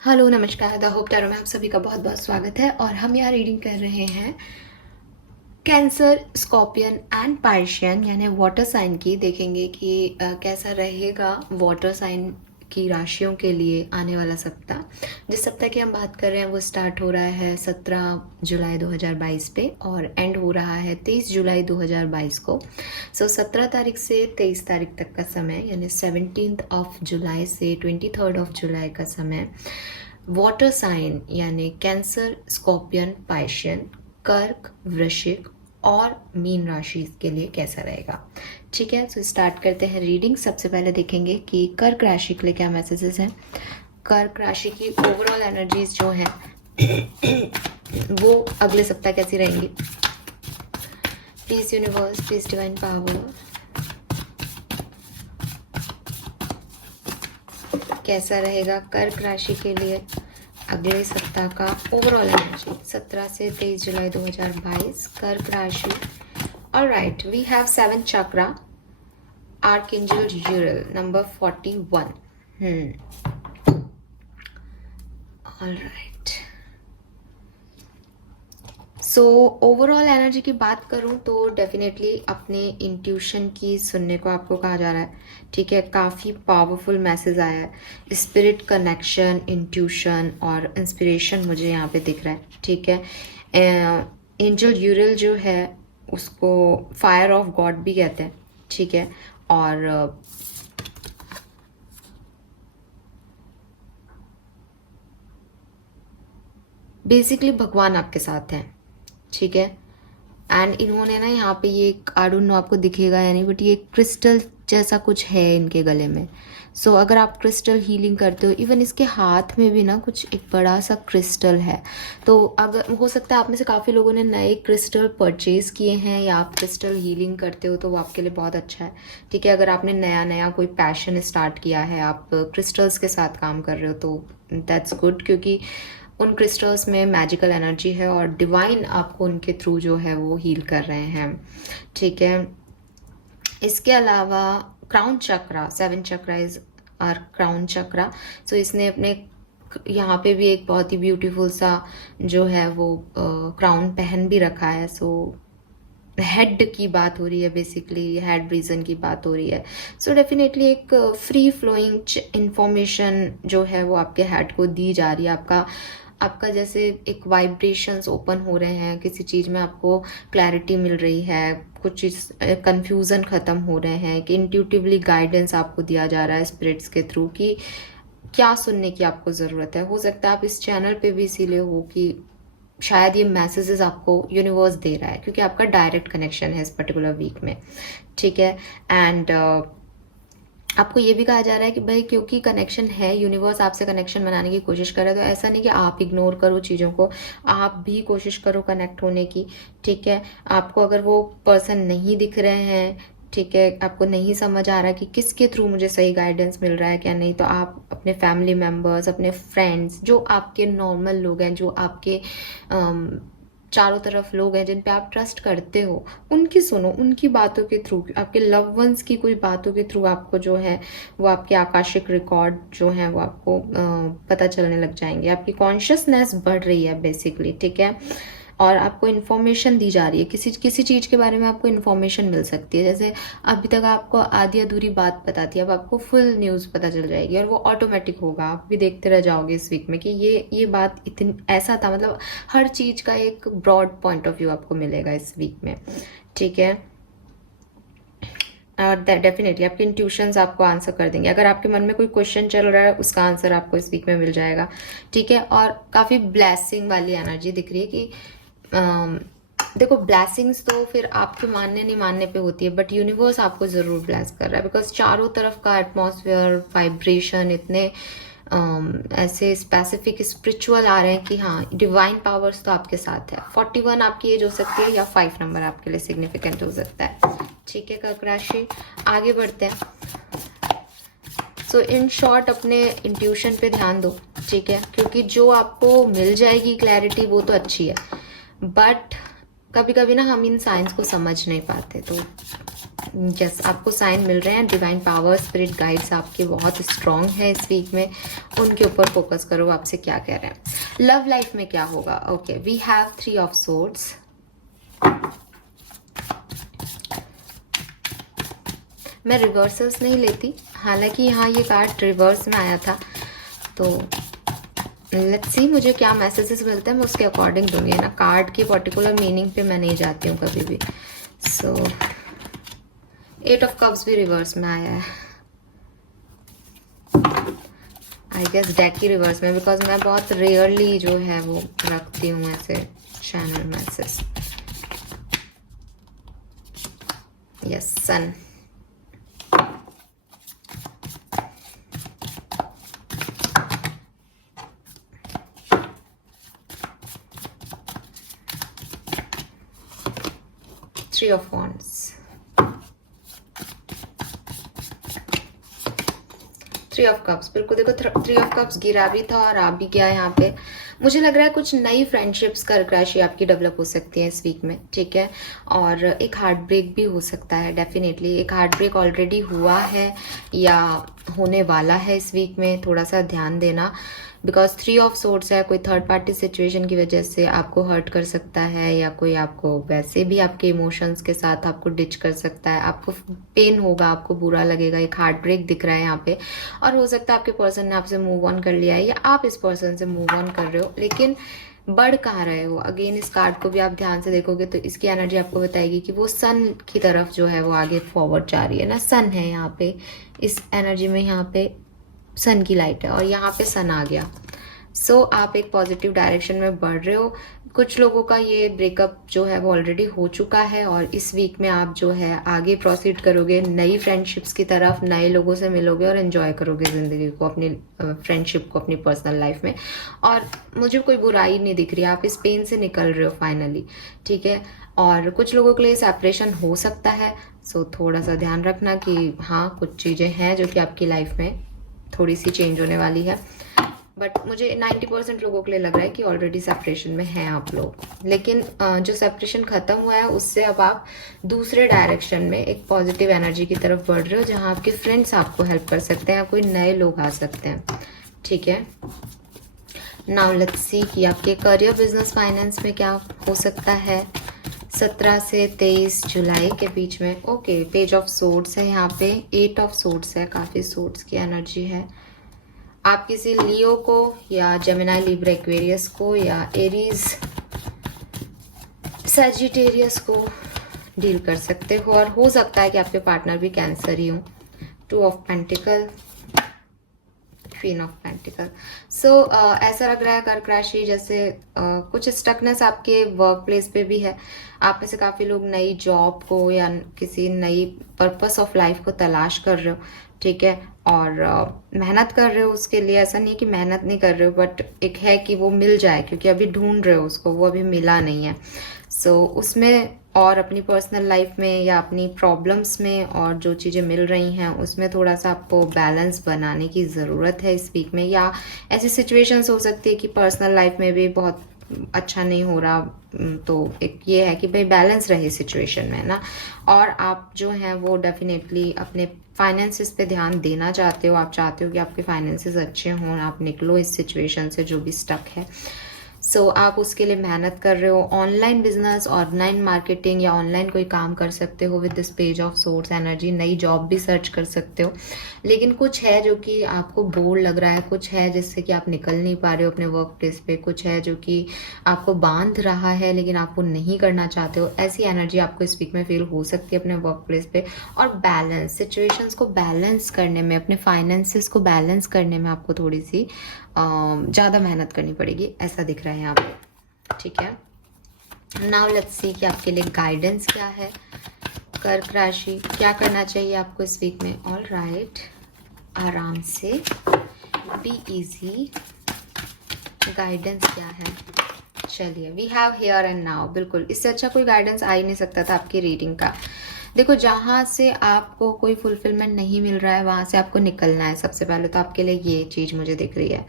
Hello नमस्कार the hope tarot में आप सभी का बहुत बहुत स्वागत है। और हम यहाँ रीडिंग कर रहे हैं कैंसर, स्कॉर्पियन एंड पाइशियन यानी वाटर साइन की। देखेंगे कि कैसा रहेगा वाटर साइन की राशियों के लिए आने वाला सप्ताह। जिस सप्ताह की हम बात कर रहे हैं वो स्टार्ट हो रहा है 17 जुलाई 2022 पे और एंड हो रहा है 23 जुलाई 2022 को। 17 तारीख से 23 तारीख तक का समय यानी 17 ऑफ जुलाई से 23 ऑफ जुलाई का समय वाटर साइन यानी कैंसर, स्कॉर्पियन, पाइशियन, कर्क, वृश्चिक और मीन राशि के लिए कैसा रहेगा। ठीक है, तो स्टार्ट करते हैं रीडिंग। सबसे पहले देखेंगे कि कर्क राशि के लिए क्या मैसेजेस हैं। कर्क राशि की ओवरऑल एनर्जीज जो हैं वो अगले सप्ताह कैसी रहेंगी। Please universe, please divine power, कैसा रहेगा कर्क राशि के लिए अगले सप्ताह का ओवरऑल एनर्जी 17 से 23 जुलाई 2022 कर्क राशि। Alright, we have 7 chakra, archangel Uriel number 41। Alright, so overall energy की बात करूं तो डेफिनेटली अपने इंट्यूशन की सुनने को आपको कहा जा रहा है। ठीक है, काफ़ी पावरफुल मैसेज आया है। स्पिरिट कनेक्शन, इंट्यूशन और इंस्पिरेशन मुझे यहाँ पे दिख रहा है। ठीक है, एंजल यूरल जो है उसको फायर ऑफ गॉड भी कहते हैं। ठीक है, और बेसिकली भगवान आपके साथ हैं। ठीक है, एंड इन्होंने ना यहाँ पे ये आई डोंट नो आपको दिखेगा या नहीं, बट ये क्रिस्टल जैसा कुछ है इनके गले में। सो अगर आप क्रिस्टल हीलिंग करते हो, इवन इसके हाथ में भी ना कुछ एक बड़ा सा क्रिस्टल है। तो अगर हो सकता है आप में से काफ़ी लोगों ने नए क्रिस्टल परचेज किए हैं या आप क्रिस्टल हीलिंग करते हो, तो वो आपके लिए बहुत अच्छा है। ठीक है, अगर आपने नया नया कोई पैशन स्टार्ट किया है, आप क्रिस्टल्स के साथ काम कर रहे हो, तो दैट्स गुड, क्योंकि उन क्रिस्टल्स में मैजिकल एनर्जी है और डिवाइन आपको उनके थ्रू जो है वो हील कर रहे हैं। ठीक है, इसके अलावा crown chakra, 7 chakra is are crown chakra. So इसने अपने यहाँ पे भी एक बहुत ही ब्यूटीफुल सा जो है वो क्राउन पहन भी रखा है। सो हेड की बात हो रही है, बेसिकली हेड रीजन की बात हो रही है। सो डेफिनेटली एक फ्री फ्लोइंग इंफॉर्मेशन जो है वो आपके हेड को दी जा रही है। आपका जैसे एक वाइब्रेशंस ओपन हो रहे हैं, किसी चीज़ में आपको क्लैरिटी मिल रही है, कुछ चीज़ कन्फ्यूज़न ख़त्म हो रहे हैं, कि इंट्यूटिवली गाइडेंस आपको दिया जा रहा है स्पिरिट्स के थ्रू कि क्या सुनने की आपको ज़रूरत है। हो सकता है आप इस चैनल पे भी इसीलिए हो कि शायद ये मैसेजेस आपको यूनिवर्स दे रहा है, क्योंकि आपका डायरेक्ट कनेक्शन है इस पर्टिकुलर वीक में। ठीक है, एंड आपको ये भी कहा जा रहा है कि भाई क्योंकि कनेक्शन है, यूनिवर्स आपसे कनेक्शन बनाने की कोशिश कर रहा है, तो ऐसा नहीं कि आप इग्नोर करो चीज़ों को, आप भी कोशिश करो कनेक्ट होने की। ठीक है, आपको अगर वो पर्सन नहीं दिख रहे हैं, ठीक है, आपको नहीं समझ आ रहा कि किसके थ्रू मुझे सही गाइडेंस मिल रहा है क्या नहीं, तो आप अपने फैमिली मेम्बर्स, अपने फ्रेंड्स, जो आपके नॉर्मल लोग हैं, जो आपके चारों तरफ लोग हैं जिन पे आप ट्रस्ट करते हो, उनकी सुनो, उनकी बातों के थ्रू, आपके लव वंस की कोई बातों के थ्रू आपको जो है वो आपके आकाशिक रिकॉर्ड जो है वो आपको पता चलने लग जाएंगे। आपकी कॉन्शियसनेस बढ़ रही है बेसिकली। ठीक है, और आपको इन्फॉर्मेशन दी जा रही है, किसी किसी चीज़ के बारे में आपको इन्फॉर्मेशन मिल सकती है। जैसे अभी तक आपको आधी अधूरी बात पता थी, अब आपको फुल न्यूज़ पता चल जाएगी और वो ऑटोमेटिक होगा। आप भी देखते रह जाओगे इस वीक में कि ये बात इतनी ऐसा था, मतलब हर चीज़ का एक ब्रॉड पॉइंट ऑफ व्यू आपको मिलेगा इस वीक में। ठीक है, और डेफिनेटली आपके इंट्यूशंस आपको आंसर कर देंगे। अगर आपके मन में कोई क्वेश्चन चल रहा है, उसका आंसर आपको इस वीक में मिल जाएगा। ठीक है, और काफ़ी ब्लेसिंग वाली एनर्जी दिख रही है कि देखो, ब्लेसिंग्स तो फिर आपके मानने नहीं मानने पे होती है, बट यूनिवर्स आपको ज़रूर ब्लेस कर रहा है, बिकॉज चारों तरफ का एटमॉस्फेयर, वाइब्रेशन इतने ऐसे स्पेसिफिक स्पिरिचुअल आ रहे हैं कि हाँ, डिवाइन पावर्स तो आपके साथ है। 41 आपकी एज हो सकती है या 5 नंबर आपके लिए सिग्निफिकेंट हो सकता है। ठीक है कर्क राशि, आगे बढ़ते हैं। सो इन शॉर्ट अपने इंट्यूशन पे ध्यान दो। ठीक है, क्योंकि जो आपको मिल जाएगी क्लैरिटी वो तो अच्छी है, बट कभी कभी ना हम इन साइंस को समझ नहीं पाते, तो यस, आपको साइन मिल रहे हैं, डिवाइन पावर, स्पिरिट गाइड्स आपके बहुत स्ट्रॉन्ग है इस वीक में, उनके ऊपर फोकस करो, आपसे क्या कह रहे हैं। लव लाइफ में क्या होगा? Okay, we have 3 of swords. मैं रिवर्सल्स नहीं लेती, हालांकि यहाँ ये कार्ड रिवर्स में आया था, तो लेट्स सी मुझे क्या मैसेजेस मिलते हैं, मैं उसके अकॉर्डिंग दूंगी ना। कार्ड की पर्टिकुलर मीनिंग पे मैं नहीं जाती हूँ कभी भी। सो 8 ऑफ कप्स भी रिवर्स में आया है, आई गेस डेक की रिवर्स में, बिकॉज मैं बहुत रेयरली जो है वो रखती हूँ ऐसे channel message. Yes, sun. Three of Wands, Three of Cups। बिल्कुल देखो, Three of Cups गिरा भी था और आ भी गया यहाँ पे। मुझे लग रहा है कुछ नई फ्रेंडशिप्स कर्क राशि आपकी डेवलप हो सकती है इस वीक में, ठीक है। और एक हार्ट ब्रेक भी हो सकता है, डेफिनेटली एक हार्ट ब्रेक ऑलरेडी हुआ है या होने वाला है इस वीक में, थोड़ा सा ध्यान देना, बिकॉज 3 ऑफ सोर्ड्स है। कोई थर्ड पार्टी सिचुएशन की वजह से आपको हर्ट कर सकता है, या कोई आपको वैसे भी आपके इमोशंस के साथ आपको डिच कर सकता है, आपको पेन होगा, आपको बुरा लगेगा, एक हार्ट ब्रेक दिख रहा है यहाँ पे। और हो सकता है आपके पर्सन ने आपसे मूव ऑन कर लिया है, या आप इस पर्सन से मूव ऑन कर रहे हो, लेकिन बढ़ कहाँ रहे हो। अगेन इस कार्ड को भी आप ध्यान से देखोगे तो इसकी एनर्जी आपको बताएगी कि वो सन की तरफ जो है वो आगे फॉरवर्ड जा रही है ना। सन है यहाँ पे, इस एनर्जी में यहाँ पे सन की लाइट है और यहाँ पे सन आ गया। सो आप एक पॉजिटिव डायरेक्शन में बढ़ रहे हो। कुछ लोगों का ये ब्रेकअप जो है वो ऑलरेडी हो चुका है और इस वीक में आप जो है आगे प्रोसीड करोगे नई फ्रेंडशिप्स की तरफ, नए लोगों से मिलोगे और एंजॉय करोगे ज़िंदगी को, अपनी फ्रेंडशिप को, अपनी पर्सनल लाइफ में। और मुझे कोई बुराई नहीं दिख रही, आप इस पेन से निकल रहे हो फाइनली, ठीक है। और कुछ लोगों के लिए सेपरेशन हो सकता है, सो थोड़ा सा ध्यान रखना कि हाँ कुछ चीज़ें हैं जो कि आपकी लाइफ में थोड़ी सी चेंज होने वाली है। बट मुझे 90% लोगों के लिए लग रहा है कि ऑलरेडी सेपरेशन में हैं आप लोग, लेकिन जो सेपरेशन खत्म हुआ है उससे अब आप दूसरे डायरेक्शन में एक पॉजिटिव एनर्जी की तरफ बढ़ रहे हो, जहां आपके फ्रेंड्स आपको हेल्प कर सकते हैं या कोई नए लोग आ सकते हैं, ठीक है। नाउ लेट्स सी कि आपके करियर, बिजनेस, फाइनेंस में क्या हो सकता है 17 से 23 जुलाई के बीच में। ओके, पेज ऑफ सोर्ड्स है यहाँ पे, 8 ऑफ सोर्ड्स है, काफ़ी सोर्ड्स की एनर्जी है। आप किसी लियो को या जेमिनाई, लिब्रा, एक्वेरियस को या एरीज, सैजिटेरियस को डील कर सकते हो, और हो सकता है कि आपके पार्टनर भी कैंसर ही हो। 2 of pentacle, queen of pentacle. So ऐसा लग रहा है कर्क राशि जैसे कुछ स्टकनेस आपके वर्क प्लेस पे भी है। आप में से काफ़ी लोग नई जॉब को या किसी नई पर्पस ऑफ लाइफ को तलाश कर रहे हो, ठीक है। और मेहनत कर रहे हो उसके लिए, ऐसा नहीं कि मेहनत नहीं कर रहे हो, बट एक है कि वो मिल जाए, क्योंकि अभी ढूंढ रहे हो उसको, वो अभी मिला नहीं है। सो उसमें और अपनी पर्सनल लाइफ में या अपनी प्रॉब्लम्स में और जो चीज़ें मिल रही हैं उसमें थोड़ा सा आपको बैलेंस बनाने की ज़रूरत है इस वीक में। या ऐसी सिचुएशंस हो सकती है कि पर्सनल लाइफ में भी बहुत अच्छा नहीं हो रहा, तो एक ये है कि भाई बैलेंस रहे सिचुएशन में ना। और आप जो हैं वो डेफिनेटली अपने फाइनेंसिस पे ध्यान देना चाहते हो, आप चाहते हो कि आपके फाइनेंसिस अच्छे हों, आप निकलो इस सिचुएशन से जो भी स्टक है। सो आप उसके लिए मेहनत कर रहे हो। ऑनलाइन बिजनेस, ऑनलाइन मार्केटिंग या ऑनलाइन कोई काम कर सकते हो with this page of source energy. नई जॉब भी सर्च कर सकते हो, लेकिन कुछ है जो कि आपको बोर लग रहा है, कुछ है जिससे कि आप निकल नहीं पा रहे हो अपने वर्क प्लेस पे, कुछ है जो कि आपको बांध रहा है लेकिन आप वो नहीं करना चाहते हो। ऐसी एनर्जी आपको इस वीक में फील हो सकती है अपने वर्क प्लेस पे। और बैलेंस, सिचुएशंस को बैलेंस करने में, अपने फाइनेंसिस को बैलेंस करने में आपको थोड़ी सी ज़्यादा मेहनत करनी पड़ेगी, ऐसा दिख रहा है यहाँ पे, ठीक है। नाउ लेट्स सी कि आपके लिए गाइडेंस क्या है। कर्क राशि, क्या करना चाहिए आपको इस वीक में। ऑल राइट, आराम से, बी इजी। गाइडेंस क्या है, चलिए we have here and now. बिल्कुल, इससे अच्छा कोई गाइडेंस आ ही नहीं सकता था आपकी रीडिंग का। देखो, जहाँ से आपको कोई फुलफिलमेंट नहीं मिल रहा है वहाँ से आपको निकलना है। सबसे पहले तो आपके लिए ये चीज़ मुझे दिख रही है,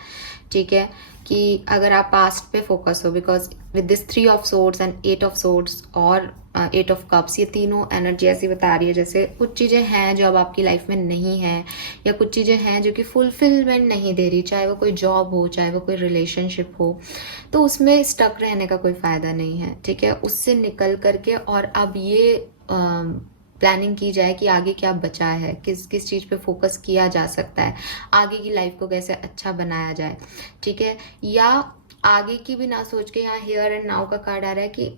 ठीक है, कि अगर आप पास्ट पे फोकस हो, because with this 3 of swords and 8 of swords और 8 ऑफ कप्स, ये तीनों एनर्जी ऐसी बता रही है जैसे कुछ चीज़ें हैं जो अब आपकी लाइफ में नहीं है, या कुछ चीज़ें हैं जो कि फुलफिलमेंट नहीं दे रही, चाहे वो कोई जॉब हो, चाहे वो कोई रिलेशनशिप हो, तो उसमें स्टक रहने का कोई फ़ायदा नहीं है, ठीक है। उससे निकल करके और अब ये प्लानिंग की जाए कि आगे क्या बचा है, किस किस चीज़ पे फोकस किया जा सकता है, आगे की लाइफ को कैसे अच्छा बनाया जाए, ठीक है। या आगे की भी ना सोच के यहाँ हियर एंड नाउ का कार्ड आ रहा है कि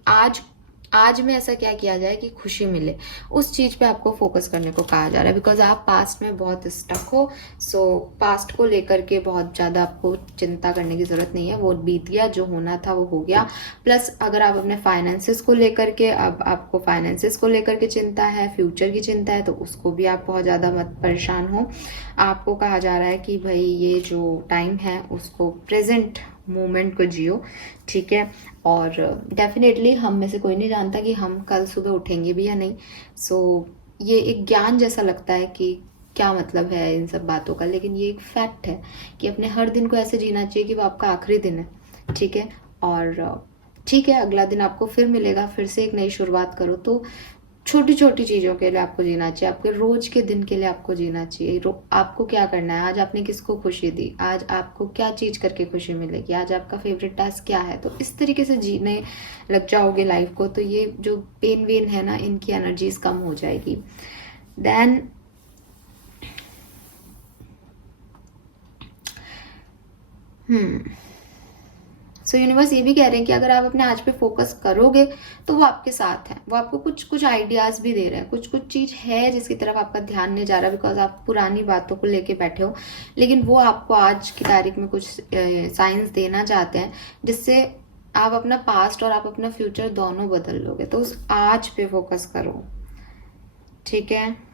आज में ऐसा क्या किया जाए कि खुशी मिले, उस चीज़ पे आपको फोकस करने को कहा जा रहा है, बिकॉज आप पास्ट में बहुत स्टक हो। सो पास्ट को लेकर के बहुत ज़्यादा आपको चिंता करने की ज़रूरत नहीं है, वो बीत गया, जो होना था वो हो गया। प्लस अगर आप अपने फाइनेंसेस को लेकर के, अब आपको फाइनेंसेस को लेकर के चिंता है, फ्यूचर की चिंता है, तो उसको भी आप बहुत ज़्यादा मत परेशान हो। आपको कहा जा रहा है कि भाई ये जो टाइम है उसको, प्रेजेंट मोमेंट को जियो, ठीक है। और डेफिनेटली हम में से कोई नहीं जानता कि हम कल सुबह उठेंगे भी या नहीं। सो ये एक ज्ञान जैसा लगता है कि क्या मतलब है इन सब बातों का, लेकिन ये एक फैक्ट है कि अपने हर दिन को ऐसे जीना चाहिए कि वो आपका आखिरी दिन है, ठीक है। और ठीक है, अगला दिन आपको फिर मिलेगा, फिर से एक नई शुरुआत करो। तो छोटी छोटी चीज़ों के लिए आपको जीना चाहिए, आपके रोज के दिन के लिए आपको जीना चाहिए। आपको क्या करना है, आज आपने किसको खुशी दी, आज आपको क्या चीज़ करके खुशी मिलेगी, आज आपका फेवरेट टास्क क्या है, तो इस तरीके से जीने लग जाओगे लाइफ को, तो ये जो पेन वेन है ना, इनकी एनर्जीज कम हो जाएगी। देन सो यूनिवर्स ये भी कह रहे हैं कि अगर आप अपने आज पे फोकस करोगे तो वो आपके साथ है, वो आपको कुछ कुछ आइडियाज भी दे रहे हैं, कुछ कुछ चीज है जिसकी तरफ आपका ध्यान नहीं जा रहा, बिकॉज आप पुरानी बातों को लेके बैठे हो, लेकिन वो आपको आज की तारीख में कुछ साइंस देना चाहते हैं जिससे आप अपना पास्ट और आप अपना फ्यूचर दोनों बदल लोगे। तो उस आज पे फोकस करो, ठीक है।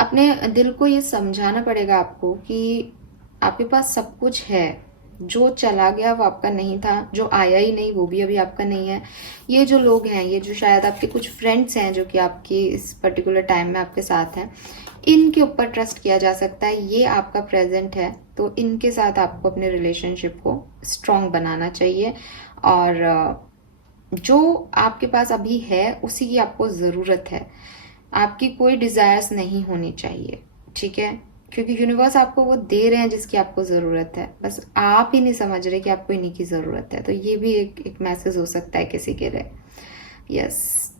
अपने दिल को ये समझाना पड़ेगा आपको कि आपके पास सब कुछ है, जो चला गया वो आपका नहीं था, जो आया ही नहीं वो भी अभी आपका नहीं है। ये जो लोग हैं, ये जो शायद आपके कुछ फ्रेंड्स हैं जो कि आपकी इस पर्टिकुलर टाइम में आपके साथ हैं, इनके ऊपर ट्रस्ट किया जा सकता है, ये आपका प्रेजेंट है, तो इनके साथ आपको अपने रिलेशनशिप को स्ट्रॉन्ग बनाना चाहिए। और जो आपके पास अभी है उसी की आपको ज़रूरत है, आपकी कोई डिज़ायर्स नहीं होनी चाहिए, ठीक है, क्योंकि यूनिवर्स आपको वो दे रहे हैं जिसकी आपको ज़रूरत है, बस आप ही नहीं समझ रहे कि आपको इन्हीं की ज़रूरत है। तो ये भी एक मैसेज हो सकता है किसी के लिए। यस,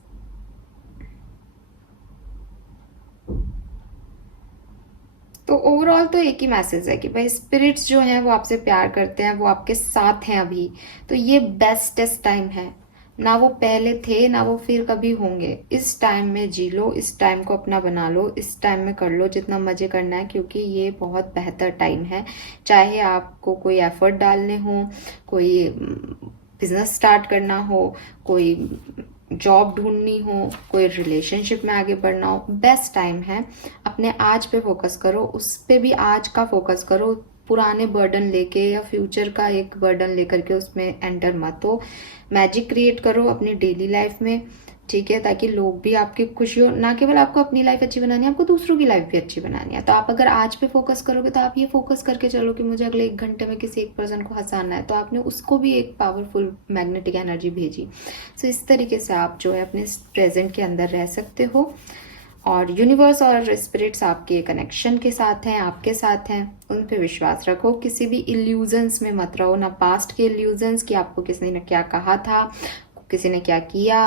तो ओवरऑल तो एक ही मैसेज है कि भाई स्पिरिट्स जो हैं वो आपसे प्यार करते हैं, वो आपके साथ हैं अभी। तो ये बेस्टेस्ट टाइम है, ना वो पहले थे ना वो फिर कभी होंगे। इस टाइम में जी लो, इस टाइम को अपना बना लो, इस टाइम में कर लो जितना मजे करना है, क्योंकि ये बहुत बेहतर टाइम है। चाहे आपको कोई एफर्ट डालने हो, कोई बिजनेस स्टार्ट करना हो, कोई जॉब ढूंढनी हो, कोई रिलेशनशिप में आगे बढ़ना हो, बेस्ट टाइम है। अपने आज पे फोकस करो, उस पे भी आज का फोकस करो, पुराने बर्डन लेके या फ्यूचर का एक बर्डन लेकर के उसमें एंटर मत हो। मैजिक क्रिएट करो अपनी डेली लाइफ में, ठीक है, ताकि लोग भी आपकी खुशी हो। ना केवल आपको अपनी लाइफ अच्छी बनानी है, आपको दूसरों की लाइफ भी अच्छी बनानी है। तो आप अगर आज पे फोकस करोगे तो आप ये फोकस करके चलो कि मुझे अगले 1 घंटे में किसी एक पर्सन को हंसाना है, तो आपने उसको भी एक पावरफुल मैग्नेटिक एनर्जी भेजी। सो इस तरीके से आप जो है अपने प्रेजेंट के अंदर रह सकते हो, और यूनिवर्स और स्पिरिट्स आपके कनेक्शन के साथ हैं, आपके साथ हैं, उन पे विश्वास रखो। किसी भी इल्यूजन्स में मत रहो, ना पास्ट के इल्यूजन्स कि आपको किसी ने क्या कहा था, किसी ने क्या किया,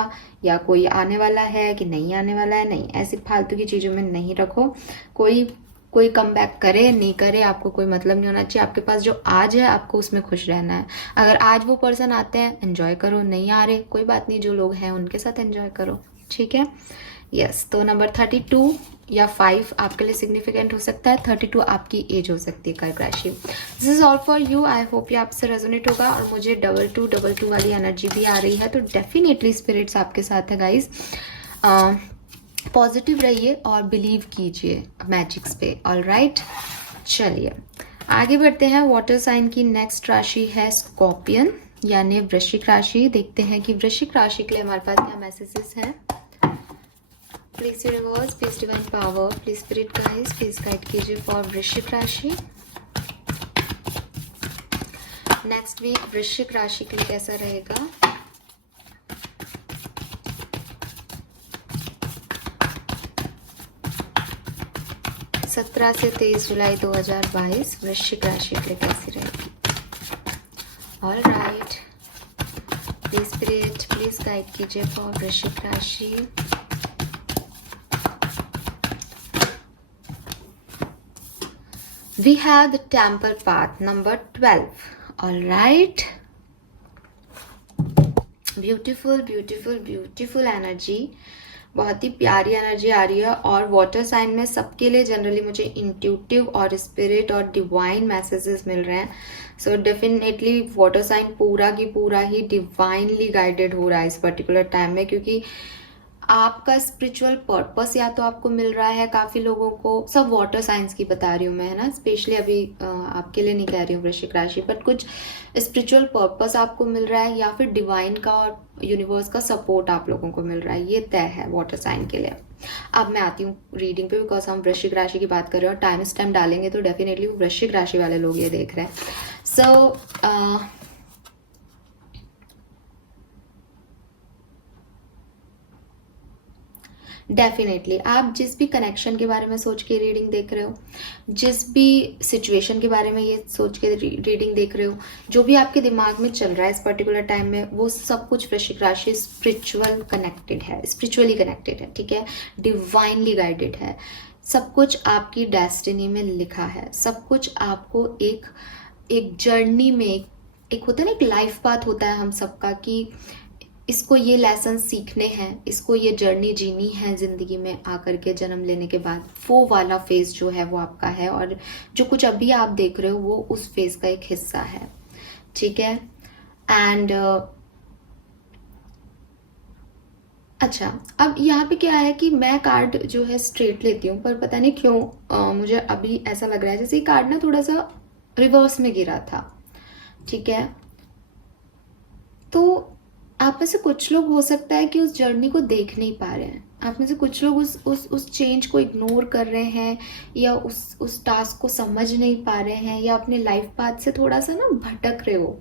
या कोई आने वाला है कि नहीं आने वाला है, नहीं, ऐसी फालतू की चीज़ों में नहीं रखो। कोई कम बैक करे नहीं करे, आपको कोई मतलब नहीं होना चाहिए। आपके पास जो आज है आपको उसमें खुश रहना है। अगर आज वो पर्सन आते हैं एंजॉय करो, नहीं आ रहे कोई बात नहीं, जो लोग हैं उनके साथ एंजॉय करो, ठीक है। यस, तो नंबर 32 या 5 आपके लिए सिग्निफिकेंट हो सकता है, 32 आपकी एज हो सकती है कर्क राशि। This is all for you. I hope ये आपसे रेजोनेट होगा। और मुझे 2222 वाली एनर्जी भी आ रही है, तो डेफिनेटली स्पिरिट्स आपके साथ है गाइज। पॉजिटिव रहिए और बिलीव कीजिए मैजिक्स पे। ऑल राइट, चलिए आगे बढ़ते हैं। वाटर साइन की नेक्स्ट राशि है स्कॉर्पियन यानी वृश्चिक राशि। देखते हैं कि वृश्चिक राशि के लिए हमारे पास क्या मैसेजेस हैं। Please universe, please divine power, please spirit guides, please guide कीजिए फॉर वृश्चिक राशि। नेक्स्ट वीक वृश्चिक राशि के लिए कैसा रहेगा। 17 से 23 जुलाई 2022 वृश्चिक राशि के लिए कैसी रहेगी। All right, please spirit please guide कीजिए फॉर वृश्चिक राशि। We have the temple path number 12. All right. Beautiful, beautiful, beautiful energy. बहुत ही प्यारी एनर्जी आ रही है और वाटर साइन में सबके लिए जनरली मुझे इंट्यूटिव और स्पिरिट और डिवाइन मैसेजेस मिल रहे हैं। सो डेफिनेटली वाटर साइन पूरा की पूरा ही डिवाइनली गाइडेड हो रहा है इस पर्टिकुलर टाइम में, क्योंकि आपका स्पिरिचुअल पर्पस या तो आपको मिल रहा है। काफ़ी लोगों को, सब वाटर साइंस की बता रही हूँ मैं, है ना, स्पेशली अभी आपके लिए नहीं कह रही हूँ वृश्चिक राशि, बट कुछ स्पिरिचुअल पर्पस आपको मिल रहा है या फिर डिवाइन का और यूनिवर्स का सपोर्ट आप लोगों को मिल रहा है, ये तय है वाटर साइन के लिए। अब मैं आती हूँ रीडिंग पे, बिकॉज हम वृश्चिक राशि की बात कर रहे हैं और टाइम स्टैम्प डालेंगे तो डेफिनेटली वृश्चिक राशि वाले लोग ये देख रहे हैं। सो डेफिनेटली आप जिस भी कनेक्शन के बारे में सोच के रीडिंग देख रहे हो, जिस भी सिचुएशन के बारे में ये सोच के रीडिंग देख रहे हो, जो भी आपके दिमाग में चल रहा है इस पर्टिकुलर टाइम में, वो सब कुछ वृश्चिक राशि स्पिरिचुअल कनेक्टेड है, स्पिरिचुअली कनेक्टेड है, ठीक है, डिवाइनली गाइडेड है। सब कुछ आपकी डेस्टिनी में लिखा है। सब कुछ आपको एक जर्नी में, एक होता है ना, एक लाइफ पाथ होता है हम सबका कि इसको ये लेसन सीखने हैं, इसको ये जर्नी जीनी है ज़िंदगी में आकर के जन्म लेने के बाद। वो वाला फेज़ जो है वो आपका है और जो कुछ अभी आप देख रहे हो वो उस फेज़ का एक हिस्सा है, ठीक है। एंड अच्छा, अब यहाँ पे क्या है कि मैं कार्ड जो है स्ट्रेट लेती हूँ, पर पता नहीं क्यों मुझे अभी ऐसा लग रहा है जैसे कार्ड ना थोड़ा सा रिवर्स में गिरा था, ठीक है। तो आप में से कुछ लोग हो सकता है कि उस जर्नी को देख नहीं पा रहे हैं। आप में से कुछ लोग उस चेंज को इग्नोर कर रहे हैं या उस टास्क को समझ नहीं पा रहे हैं या अपने लाइफ पाथ से थोड़ा सा ना भटक रहे हो।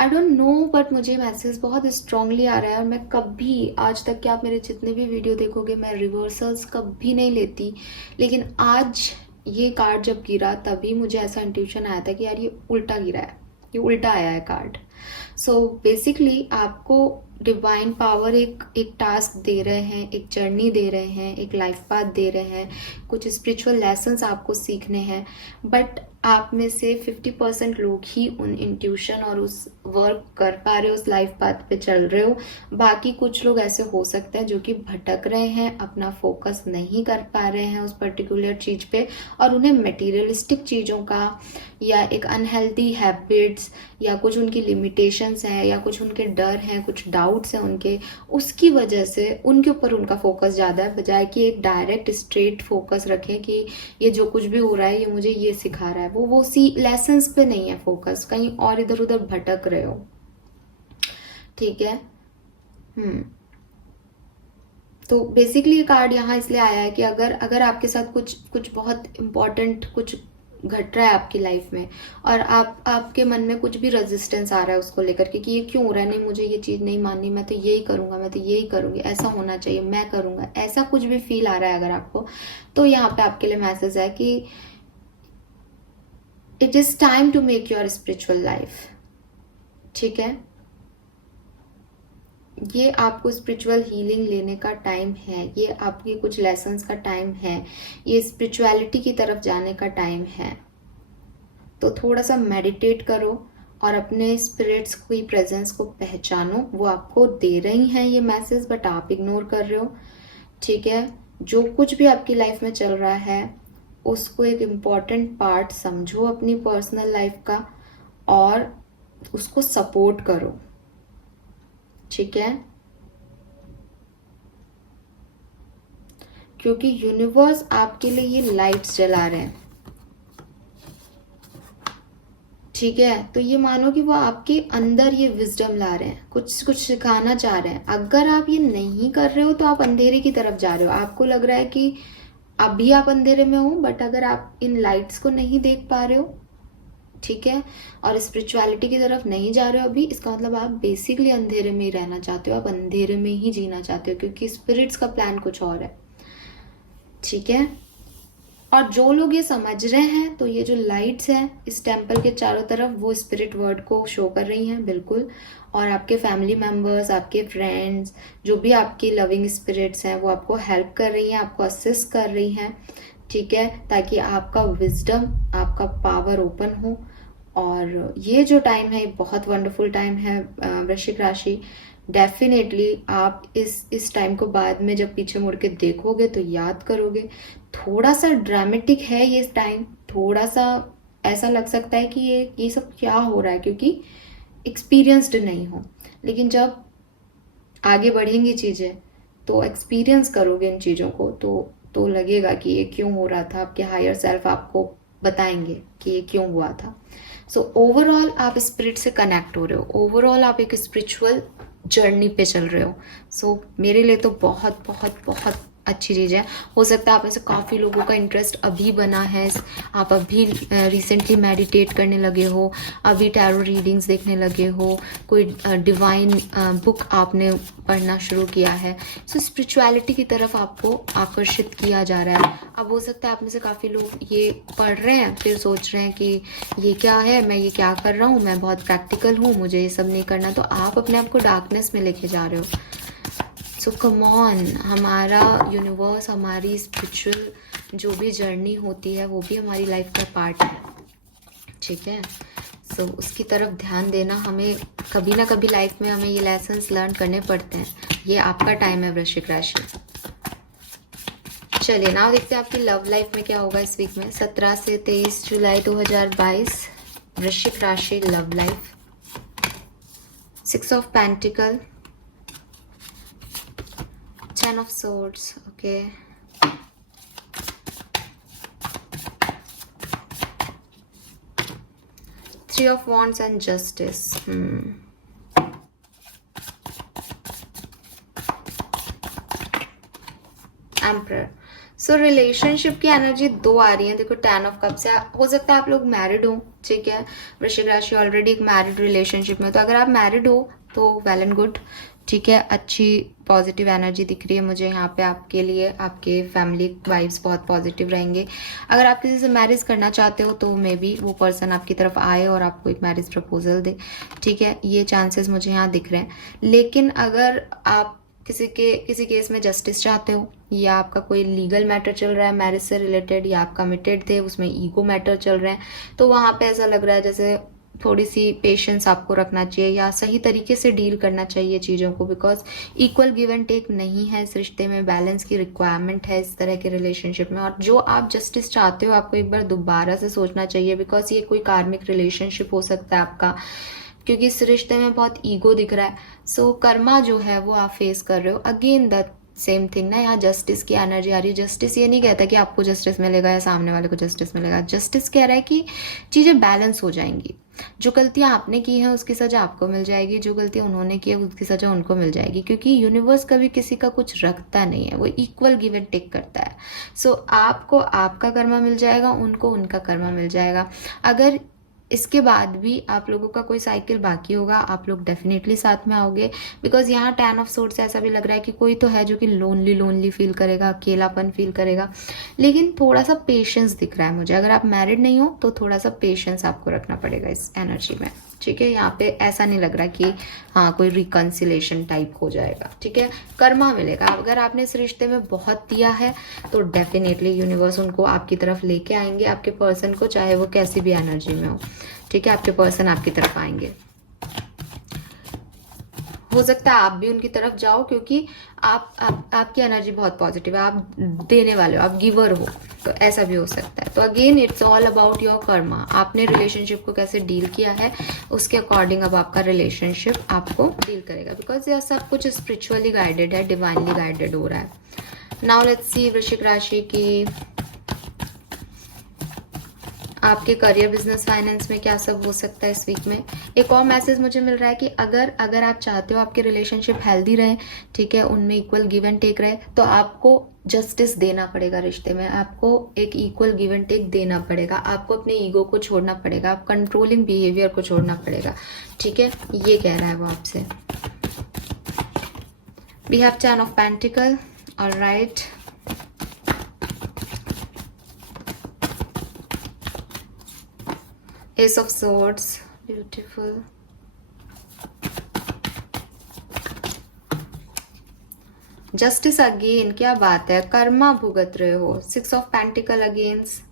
आई डोंट नो, बट मुझे मैसेज बहुत स्ट्रांगली आ रहा है और मैं कभी आज तक के आप मेरे जितने भी वीडियो देखोगे मैं रिवर्सल्स कभी नहीं लेती, लेकिन आज ये कार्ड जब गिरा तभी मुझे ऐसा इंट्यूशन आया था कि यार ये उल्टा गिरा है, ये उल्टा आया है कार्ड। सो बेसिकली आपको डिवाइन पावर एक टास्क दे रहे हैं, एक जर्नी दे रहे हैं, एक लाइफ पाथ दे रहे हैं, कुछ स्पिरिचुअल लेसन्स आपको सीखने हैं, बट आप में से 50% लोग ही उन इंट्यूशन और उस वर्क कर पा रहे हो, उस लाइफ पाथ पे चल रहे हो। बाकी कुछ लोग ऐसे हो सकते हैं जो कि भटक रहे हैं, अपना फोकस नहीं कर पा रहे हैं उस पर्टिकुलर चीज़ पे और उन्हें मटेरियलिस्टिक चीज़ों का या एक अनहेल्दी हैबिट्स या कुछ उनकी लिमिटेशंस हैं या कुछ उनके डर हैं, कुछ डाउट्स हैं उनके, उसकी वजह से उनके ऊपर उनका फोकस ज़्यादा है, बजाय कि एक डायरेक्ट स्ट्रेट फोकस रखें कि ये जो कुछ भी हो रहा है ये मुझे ये सिखा रहा है। वो सी लेसन्स पे नहीं है फोकस, कहीं और इधर उधर भटक रहे हो, ठीक है। तो बेसिकली ये कार्ड यहाँ इसलिए आया है कि अगर आपके साथ कुछ बहुत इम्पोर्टेंट कुछ घट रहा है आपकी लाइफ में और आपके मन में कुछ भी रेजिस्टेंस आ रहा है उसको लेकर के कि ये क्यों हो रहा है, नहीं मुझे ये चीज़ नहीं माननी, मैं तो यही करूँगा, मैं तो यही करूँगी, ऐसा होना चाहिए, मैं करूँगा, ऐसा कुछ भी फील आ रहा है अगर आपको, तो यहाँ पे आपके लिए मैसेज है कि it is time to make your spiritual life, ठीक है। ये आपको स्पिरिचुअल हीलिंग लेने का टाइम है, ये आपकी कुछ लेसन्स का टाइम है, ये स्पिरिचुअलिटी की तरफ जाने का टाइम है। तो थोड़ा सा मेडिटेट करो और अपने स्पिरिट्स की प्रेजेंस को पहचानो। वो आपको दे रही हैं ये मैसेज, बट आप इग्नोर कर रहे हो, ठीक है। जो कुछ भी आपकी लाइफ में चल रहा है उसको एक इम्पॉर्टेंट पार्ट समझो अपनी पर्सनल लाइफ का और उसको सपोर्ट करो, ठीक है। क्योंकि यूनिवर्स आपके लिए ये लाइट्स जला रहे हैं, ठीक है, तो ये मानो कि वो आपके अंदर ये विजडम ला रहे हैं, कुछ कुछ सिखाना चाह रहे हैं। अगर आप ये नहीं कर रहे हो तो आप अंधेरे की तरफ जा रहे हो। आपको लग रहा है कि अभी आप अंधेरे में हो, बट अगर आप इन लाइट्स को नहीं देख पा रहे हो, ठीक है, और स्पिरिचुअलिटी की तरफ नहीं जा रहे हो अभी, इसका मतलब आप बेसिकली अंधेरे में ही रहना चाहते हो, आप अंधेरे में ही जीना चाहते हो, क्योंकि स्पिरिट्स का प्लान कुछ और है। ठीक है, और जो लोग ये समझ रहे हैं, तो ये जो लाइट्स हैं इस टेम्पल के चारों तरफ, वो स्पिरिट वर्ड को शो कर रही हैं बिल्कुल। और आपके फैमिली मेम्बर्स, आपके फ्रेंड्स, जो भी आपकी लविंग स्पिरिट्स हैं, वो आपको हेल्प कर रही हैं, आपको असिस्ट कर रही हैं। ठीक है, ताकि आपका विजडम, आपका पावर ओपन हो। और ये जो टाइम है, बहुत वंडरफुल टाइम है वृश्चिक राशि। डेफिनेटली आप इस टाइम को बाद में जब पीछे मुड़ के देखोगे तो याद करोगे। थोड़ा सा ड्रामेटिक है ये टाइम, थोड़ा सा ऐसा लग सकता है कि ये सब क्या हो रहा है, क्योंकि एक्सपीरियंस्ड नहीं हो। लेकिन जब आगे बढ़ेंगी चीज़ें तो एक्सपीरियंस करोगे इन चीज़ों को, तो लगेगा कि ये क्यों हो रहा था। आपके हायर सेल्फ आपको बताएंगे कि ये क्यों हुआ था। सो ओवरऑल आप स्पिरिट से कनेक्ट हो रहे हो, ओवरऑल आप एक स्पिरिचुअल जर्नी पे चल रहे हो। सो मेरे लिए तो बहुत बहुत बहुत अच्छी चीज़ है। हो सकता है आप में से काफ़ी लोगों का इंटरेस्ट अभी बना है, आप अभी रिसेंटली मेडिटेट करने लगे हो, अभी टैरो रीडिंग्स देखने लगे हो, कोई डिवाइन बुक आपने पढ़ना शुरू किया है। सो स्पिरिचुअलिटी की तरफ आपको आकर्षित किया जा रहा है। अब हो सकता है आप में से काफ़ी लोग ये पढ़ रहे हैं, फिर सोच रहे हैं कि ये क्या है, मैं ये क्या कर रहा हूँ, मैं बहुत प्रैक्टिकल हूँ, मुझे ये सब नहीं करना। तो आप अपने आप को डार्कनेस में लेके जा रहे हो। सो कम ऑन, हमारा यूनिवर्स, हमारी स्पिरिचुअल जो भी जर्नी होती है वो भी हमारी लाइफ का पार्ट है। ठीक है, सो उसकी तरफ ध्यान देना, हमें कभी ना कभी लाइफ में हमें ये लेसन्स लर्न करने पड़ते हैं। ये आपका टाइम है वृश्चिक राशि। चलिए ना देखते हैं आपकी लव लाइफ में क्या होगा इस वीक में, 17 से 23 जुलाई 2022 वृश्चिक राशि love life. 6 of pentacle, 10 of swords, okay. 3 of wands and justice. Emperor. So relationship की एनर्जी 2 आ रही है। देखो 10 ऑफ कप से हो सकता है आप लोग मैरिड हो, ठीक है, वृश्चिक राशि ऑलरेडी एक मैरिड रिलेशनशिप में। तो अगर आप मैरिड हो तो वेल एंड गुड, ठीक है, अच्छी पॉजिटिव एनर्जी दिख रही है मुझे यहाँ पे आपके लिए। आपके फैमिली वाइब्स बहुत पॉजिटिव रहेंगे। अगर आप किसी से मैरिज करना चाहते हो तो मे बी वो पर्सन आपकी तरफ आए और आपको एक मैरिज प्रपोजल दे, ठीक है, ये चांसेस मुझे यहाँ दिख रहे हैं। लेकिन अगर आप किसी केस में जस्टिस चाहते हो, या आपका कोई लीगल मैटर चल रहा है मैरिज से रिलेटेड, या आप कमिटेड थे उसमें ईगो मैटर चल रहे हैं, तो वहाँ पे ऐसा लग रहा है जैसे थोड़ी सी पेशेंस आपको रखना चाहिए, या सही तरीके से डील करना चाहिए चीज़ों को, because equal give and take नहीं है इस रिश्ते में, बैलेंस की रिक्वायरमेंट है इस तरह के रिलेशनशिप में। और जो आप जस्टिस चाहते हो आपको एक बार दोबारा से सोचना चाहिए, बिकॉज ये कोई कार्मिक रिलेशनशिप हो सकता है आपका, क्योंकि इस रिश्ते में बहुत ईगो दिख रहा है। सो कर्मा जो है वो आप फेस कर रहे हो। अगेन द सेम थिंग ना, यहाँ जस्टिस की एनर्जी आ रही है। जस्टिस ये नहीं कहता कि आपको जस्टिस मिलेगा या सामने वाले को जस्टिस मिलेगा। जस्टिस कह रहा है कि चीज़ें बैलेंस हो जाएंगी। जो गलतियां आपने की हैं उसकी सजा आपको मिल जाएगी, जो गलतियां उन्होंने की है उसकी सजा उनको मिल जाएगी, क्योंकि यूनिवर्स कभी किसी का कुछ रखता नहीं है, वो इक्वल गिव एंड टेक करता है। सो आपको आपका कर्मा मिल जाएगा, उनको उनका कर्मा मिल जाएगा। अगर इसके बाद भी आप लोगों का कोई साइकिल बाकी होगा, आप लोग डेफिनेटली साथ में आओगे, बिकॉज यहाँ 10 ऑफ सोर्ड्स ऐसा भी लग रहा है कि कोई तो है जो कि लोनली फील करेगा, अकेलापन फील करेगा। लेकिन थोड़ा सा पेशेंस दिख रहा है मुझे। अगर आप मैरिड नहीं हो तो थोड़ा सा पेशेंस आपको रखना पड़ेगा इस एनर्जी में, ठीक है। यहाँ पे ऐसा नहीं लग रहा कि हाँ कोई रिकन्सिलेशन टाइप हो जाएगा, ठीक है। कर्मा मिलेगा। अगर आपने इस रिश्ते में बहुत दिया है तो डेफिनेटली यूनिवर्स उनको आपकी तरफ लेके आएंगे, आपके पर्सन को, चाहे वो कैसी भी एनर्जी में हो, ठीक है। आपके पर्सन आपकी तरफ आएंगे। हो सकता है आप भी उनकी तरफ जाओ, क्योंकि आपकी एनर्जी बहुत पॉजिटिव है, आप देने वाले हो, आप गिवर हो, तो ऐसा भी हो सकता है। तो again it's all about your Karma. आपने रिलेशनशिप को कैसे डील किया है उसके अकॉर्डिंग अब आपका रिलेशनशिप आपको डील करेगा, बिकॉज यह सब कुछ स्पिरिचुअली गाइडेड है, डिवाइनली गाइडेड हो रहा है। नाउ लेट्स सी वृश्चिक राशि की आपके करियर, बिजनेस, फाइनेंस में क्या सब हो सकता है इस वीक में। एक और मैसेज मुझे मिल रहा है कि अगर आप चाहते हो आपके रिलेशनशिप हेल्दी रहे, ठीक है, उनमें इक्वल गिव एंड टेक रहे, तो आपको जस्टिस देना पड़ेगा रिश्ते में। आपको एक इक्वल गिव एंड टेक देना पड़ेगा। आपको अपने ईगो को छोड़ना पड़ेगा, आप कंट्रोलिंग बिहेवियर को छोड़ना पड़ेगा, ठीक है, ये कह रहा है वो आपसे। We have 10 of pentacle, alright. Ace of Swords, beautiful. Justice again, क्या बात है, कर्मा भुगत रहे हो। 6 of pentacle against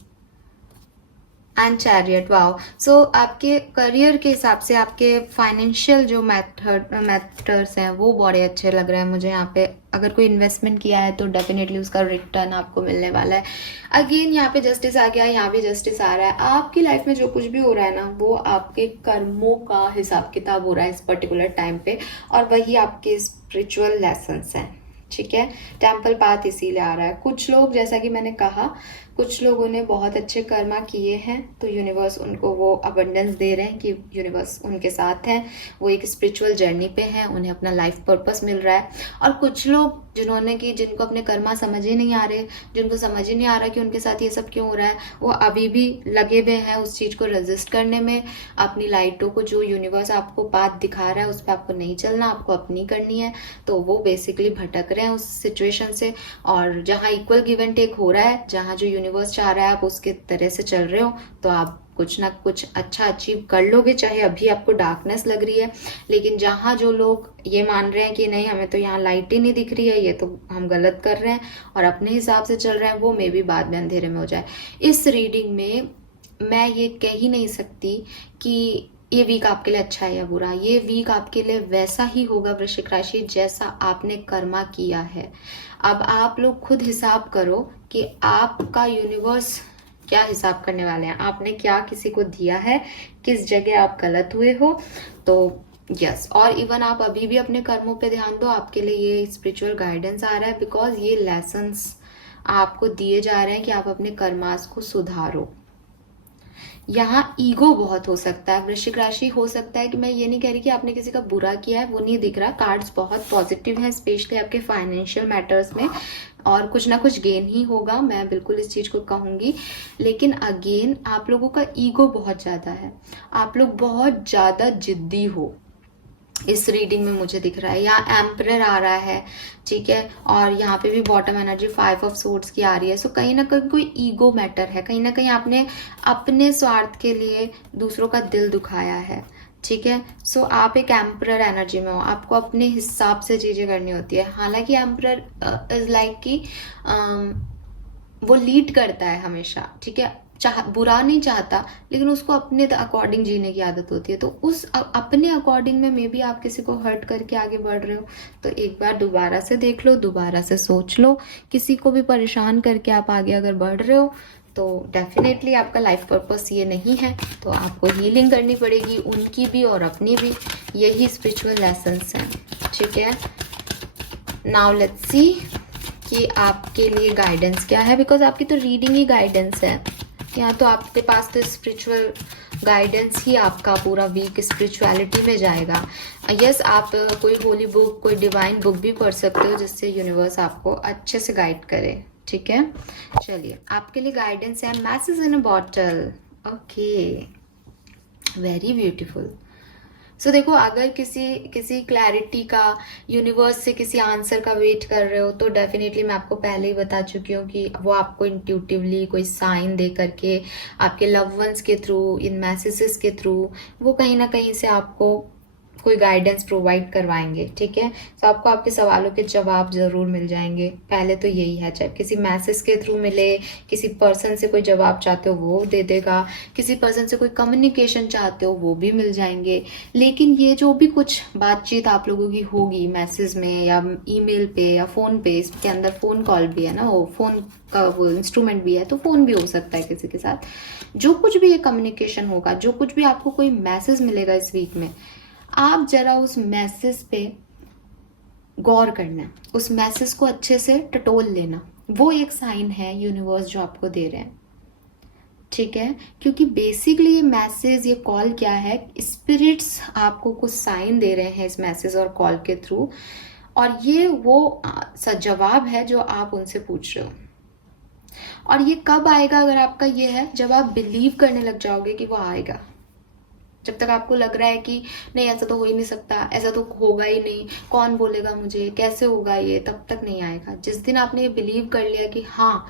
and chariot, wow. So आपके करियर के हिसाब से आपके फाइनेंशियल जो मैटर्स हैं वो बड़े अच्छे लग रहे हैं मुझे यहाँ पे। अगर कोई इन्वेस्टमेंट किया है तो डेफिनेटली उसका रिटर्न आपको मिलने वाला है। अगेन यहाँ पे जस्टिस आ गया, यहाँ भी जस्टिस आ रहा है। आपकी लाइफ में जो कुछ भी हो रहा है ना, वो आपके कर्मों का हिसाब किताब हो रहा है इस पर्टिकुलर टाइम पे, और वही आपके स्पिरिचुअल लेसन्स हैं, ठीक है। टेम्पल पाथ इसीलिए आ रहा है। कुछ लोग, जैसा कि मैंने कहा, कुछ लोगों ने बहुत अच्छे कर्मा किए हैं तो यूनिवर्स उनको वो अबंडेंस दे रहे हैं कि यूनिवर्स उनके साथ है, वो एक स्पिरिचुअल जर्नी पे हैं, उन्हें अपना लाइफ पर्पस मिल रहा है। और कुछ लोग जिनको अपने कर्मा समझ ही नहीं आ रहे, जिनको समझ ही नहीं आ रहा कि उनके साथ ये सब क्यों हो रहा है, वो अभी भी लगे हुए हैं उस चीज़ को रेजिस्ट करने में। अपनी लाइटों को, जो यूनिवर्स आपको बात दिखा रहा है उस पर आपको नहीं चलना, आपको अपनी करनी है, तो वो बेसिकली भटक रहे हैं उस सिचुएशन से। और जहाँ इक्वल गिव एंड टेक हो रहा है, जहाँ जो यूनिवर्स चाह रहा है आप उसके तरह से चल रहे हो, तो आप कुछ ना कुछ अच्छा अचीव कर लोगे, चाहे अभी आपको डार्कनेस लग रही है। लेकिन जहाँ जो लोग ये मान रहे हैं कि नहीं, हमें तो यहाँ लाइट ही नहीं दिख रही है, ये तो हम गलत कर रहे हैं और अपने हिसाब से चल रहे हैं, वो मे भी बाद में अंधेरे में हो जाए। इस रीडिंग में मैं ये कह ही नहीं सकती कि ये वीक आपके लिए अच्छा है या बुरा। ये वीक आपके लिए वैसा ही होगा वृश्चिक राशि जैसा आपने कर्मा किया है। अब आप लोग खुद हिसाब करो कि आपका यूनिवर्स क्या हिसाब करने वाले हैं, आपने क्या किसी को दिया है, किस जगह आप गलत हुए हो। तो यस, और इवन आप अभी भी अपने कर्मों पे ध्यान दो, आपके लिए ये स्पिरिचुअल गाइडेंस आ रहा है, बिकॉज ये लेसन्स आपको दिए जा रहे हैं कि आप अपने कर्मास को सुधारो। यहाँ ईगो बहुत हो सकता है वृश्चिक राशि। हो सकता है कि मैं ये नहीं कह रही कि आपने किसी का बुरा किया है, वो नहीं दिख रहा। कार्ड्स बहुत पॉजिटिव हैं, स्पेशली आपके फाइनेंशियल मैटर्स में, और कुछ ना कुछ गेन ही होगा, मैं बिल्कुल इस चीज़ को कहूँगी। लेकिन अगेन आप लोगों का ईगो बहुत ज़्यादा है, आप लोग बहुत ज़्यादा जिद्दी हो इस रीडिंग में मुझे दिख रहा है। यहाँ एम्परर आ रहा है, ठीक है, और यहाँ पे भी बॉटम एनर्जी 5 ऑफ सोर्ड्स की आ रही है। सो कहीं ना कहीं कोई ईगो मैटर है, कहीं ना कहीं आपने अपने स्वार्थ के लिए दूसरों का दिल दुखाया है, ठीक है। सो आप एक एम्परर एनर्जी में हो, आपको अपने हिसाब से चीज़ें करनी होती है। हालांकि एम्परर इज लाइक कि वो लीड करता है हमेशा, ठीक है, बुरा नहीं चाहता, लेकिन उसको अपने अकॉर्डिंग जीने की आदत होती है। तो उस अपने अकॉर्डिंग में मे बी आप किसी को हर्ट करके आगे बढ़ रहे हो, तो एक बार दोबारा से देख लो, दोबारा से सोच लो। किसी को भी परेशान करके आप आगे अगर बढ़ रहे हो तो डेफिनेटली आपका लाइफ पर्पस ये नहीं है, तो आपको हीलिंग करनी पड़ेगी, उनकी भी और अपनी भी। यही स्पिरिचुअल लेसन्स हैं, ठीक है। नाउ लेट्स सी कि आपके लिए गाइडेंस क्या है, बिकॉज आपकी तो रीडिंग ही गाइडेंस है। यहाँ तो आपके पास तो स्पिरिचुअल गाइडेंस ही आपका पूरा वीक स्पिरिचुअलिटी में जाएगा। यस, आप कोई होली बुक, कोई डिवाइन बुक भी पढ़ सकते हो जिससे यूनिवर्स आपको अच्छे से गाइड करे, ठीक है। चलिए, आपके लिए गाइडेंस है message in a bottle. Okay, very beautiful. So देखो, अगर किसी क्लैरिटी का, यूनिवर्स से किसी आंसर का वेट कर रहे हो, तो डेफिनेटली मैं आपको पहले ही बता चुकी हूँ कि वो आपको इंट्यूटिवली कोई साइन दे करके, आपके लव वंस के थ्रू, इन मैसेजेस के थ्रू, वो कहीं ना कहीं से आपको कोई गाइडेंस प्रोवाइड करवाएंगे, ठीक है। तो आपको आपके सवालों के जवाब ज़रूर मिल जाएंगे। पहले तो यही है, चाहे किसी मैसेज के थ्रू मिले, किसी पर्सन से कोई जवाब चाहते हो वो दे देगा, किसी पर्सन से कोई कम्युनिकेशन चाहते हो वो भी मिल जाएंगे। लेकिन ये जो भी कुछ बातचीत आप लोगों की होगी मैसेज में या ईमेल पे या फ़ोन पे, इसके अंदर फ़ोन कॉल भी है ना, वो फ़ोन का वो इंस्ट्रूमेंट भी है, तो फ़ोन भी हो सकता है किसी के साथ। जो कुछ भी ये कम्युनिकेशन होगा, जो कुछ भी आपको कोई मैसेज मिलेगा इस वीक में, आप जरा उस मैसेज पे गौर करना, उस मैसेज को अच्छे से टटोल लेना। वो एक साइन है यूनिवर्स जो आपको दे रहे हैं। ठीक है, क्योंकि बेसिकली ये मैसेज, ये कॉल क्या है, स्पिरिट्स आपको कुछ साइन दे रहे हैं इस मैसेज और कॉल के थ्रू, और ये वो जवाब है जो आप उनसे पूछ रहे हो। और ये कब आएगा अगर आपका ये है, जब आप बिलीव करने लग जाओगे कि वो आएगा। जब तक आपको लग रहा है कि नहीं ऐसा तो हो ही नहीं सकता, ऐसा तो होगा ही नहीं, कौन बोलेगा मुझे, कैसे होगा ये, तब तक नहीं आएगा। जिस दिन आपने ये बिलीव कर लिया कि हाँ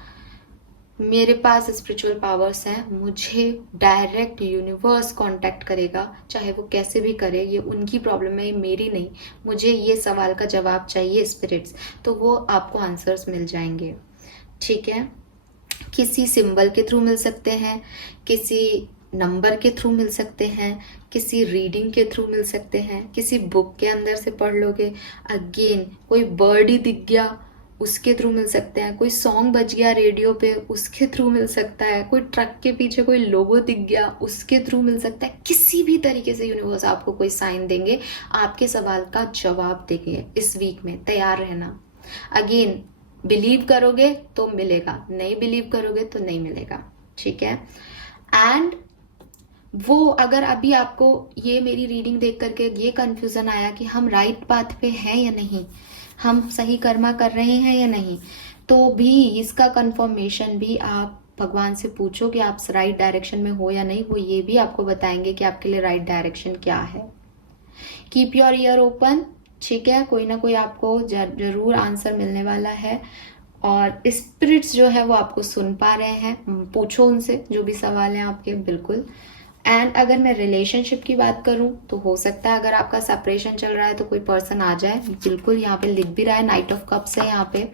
मेरे पास स्पिरिचुअल पावर्स हैं, मुझे डायरेक्ट यूनिवर्स कांटेक्ट करेगा, चाहे वो कैसे भी करे, ये उनकी प्रॉब्लम है, ये मेरी नहीं, मुझे ये सवाल का जवाब चाहिए स्पिरिट्स, तो वो आपको आंसर्स मिल जाएंगे। ठीक है, किसी सिंबल के थ्रू मिल सकते हैं, किसी नंबर के थ्रू मिल सकते हैं, किसी रीडिंग के थ्रू मिल सकते हैं, किसी बुक के अंदर से पढ़ लोगे, अगेन कोई बर्ड ही दिख गया उसके थ्रू मिल सकते हैं, कोई सॉन्ग बज गया रेडियो पे उसके थ्रू मिल सकता है, कोई ट्रक के पीछे कोई लोगो दिख गया उसके थ्रू मिल सकता है। किसी भी तरीके से यूनिवर्स आपको कोई साइन देंगे, आपके सवाल का जवाब देंगे। इस वीक में तैयार रहना। अगेन बिलीव करोगे तो मिलेगा, नहीं बिलीव करोगे तो नहीं मिलेगा। ठीक है, एंड वो अगर अभी आपको ये मेरी रीडिंग देख करके ये कंफ्यूजन आया कि हम राइट पाथ पे हैं या नहीं, हम सही कर्मा कर रहे हैं या नहीं, तो भी इसका कंफर्मेशन भी आप भगवान से पूछो कि आप राइट डायरेक्शन में हो या नहीं। वो ये भी आपको बताएंगे कि आपके लिए राइट डायरेक्शन क्या है। Keep your year open. ठीक है, कोई ना कोई आपको जरूर आंसर मिलने वाला है, और स्पिरिट्स जो है वो आपको सुन पा रहे हैं। पूछो उनसे जो भी सवाल हैं आपके, बिल्कुल। एंड अगर मैं रिलेशनशिप की बात करूं तो हो सकता है अगर आपका सेपरेशन चल रहा है तो कोई पर्सन आ जाए, बिल्कुल यहाँ पे लिख भी रहा है, नाइट ऑफ कप्स है यहाँ पे।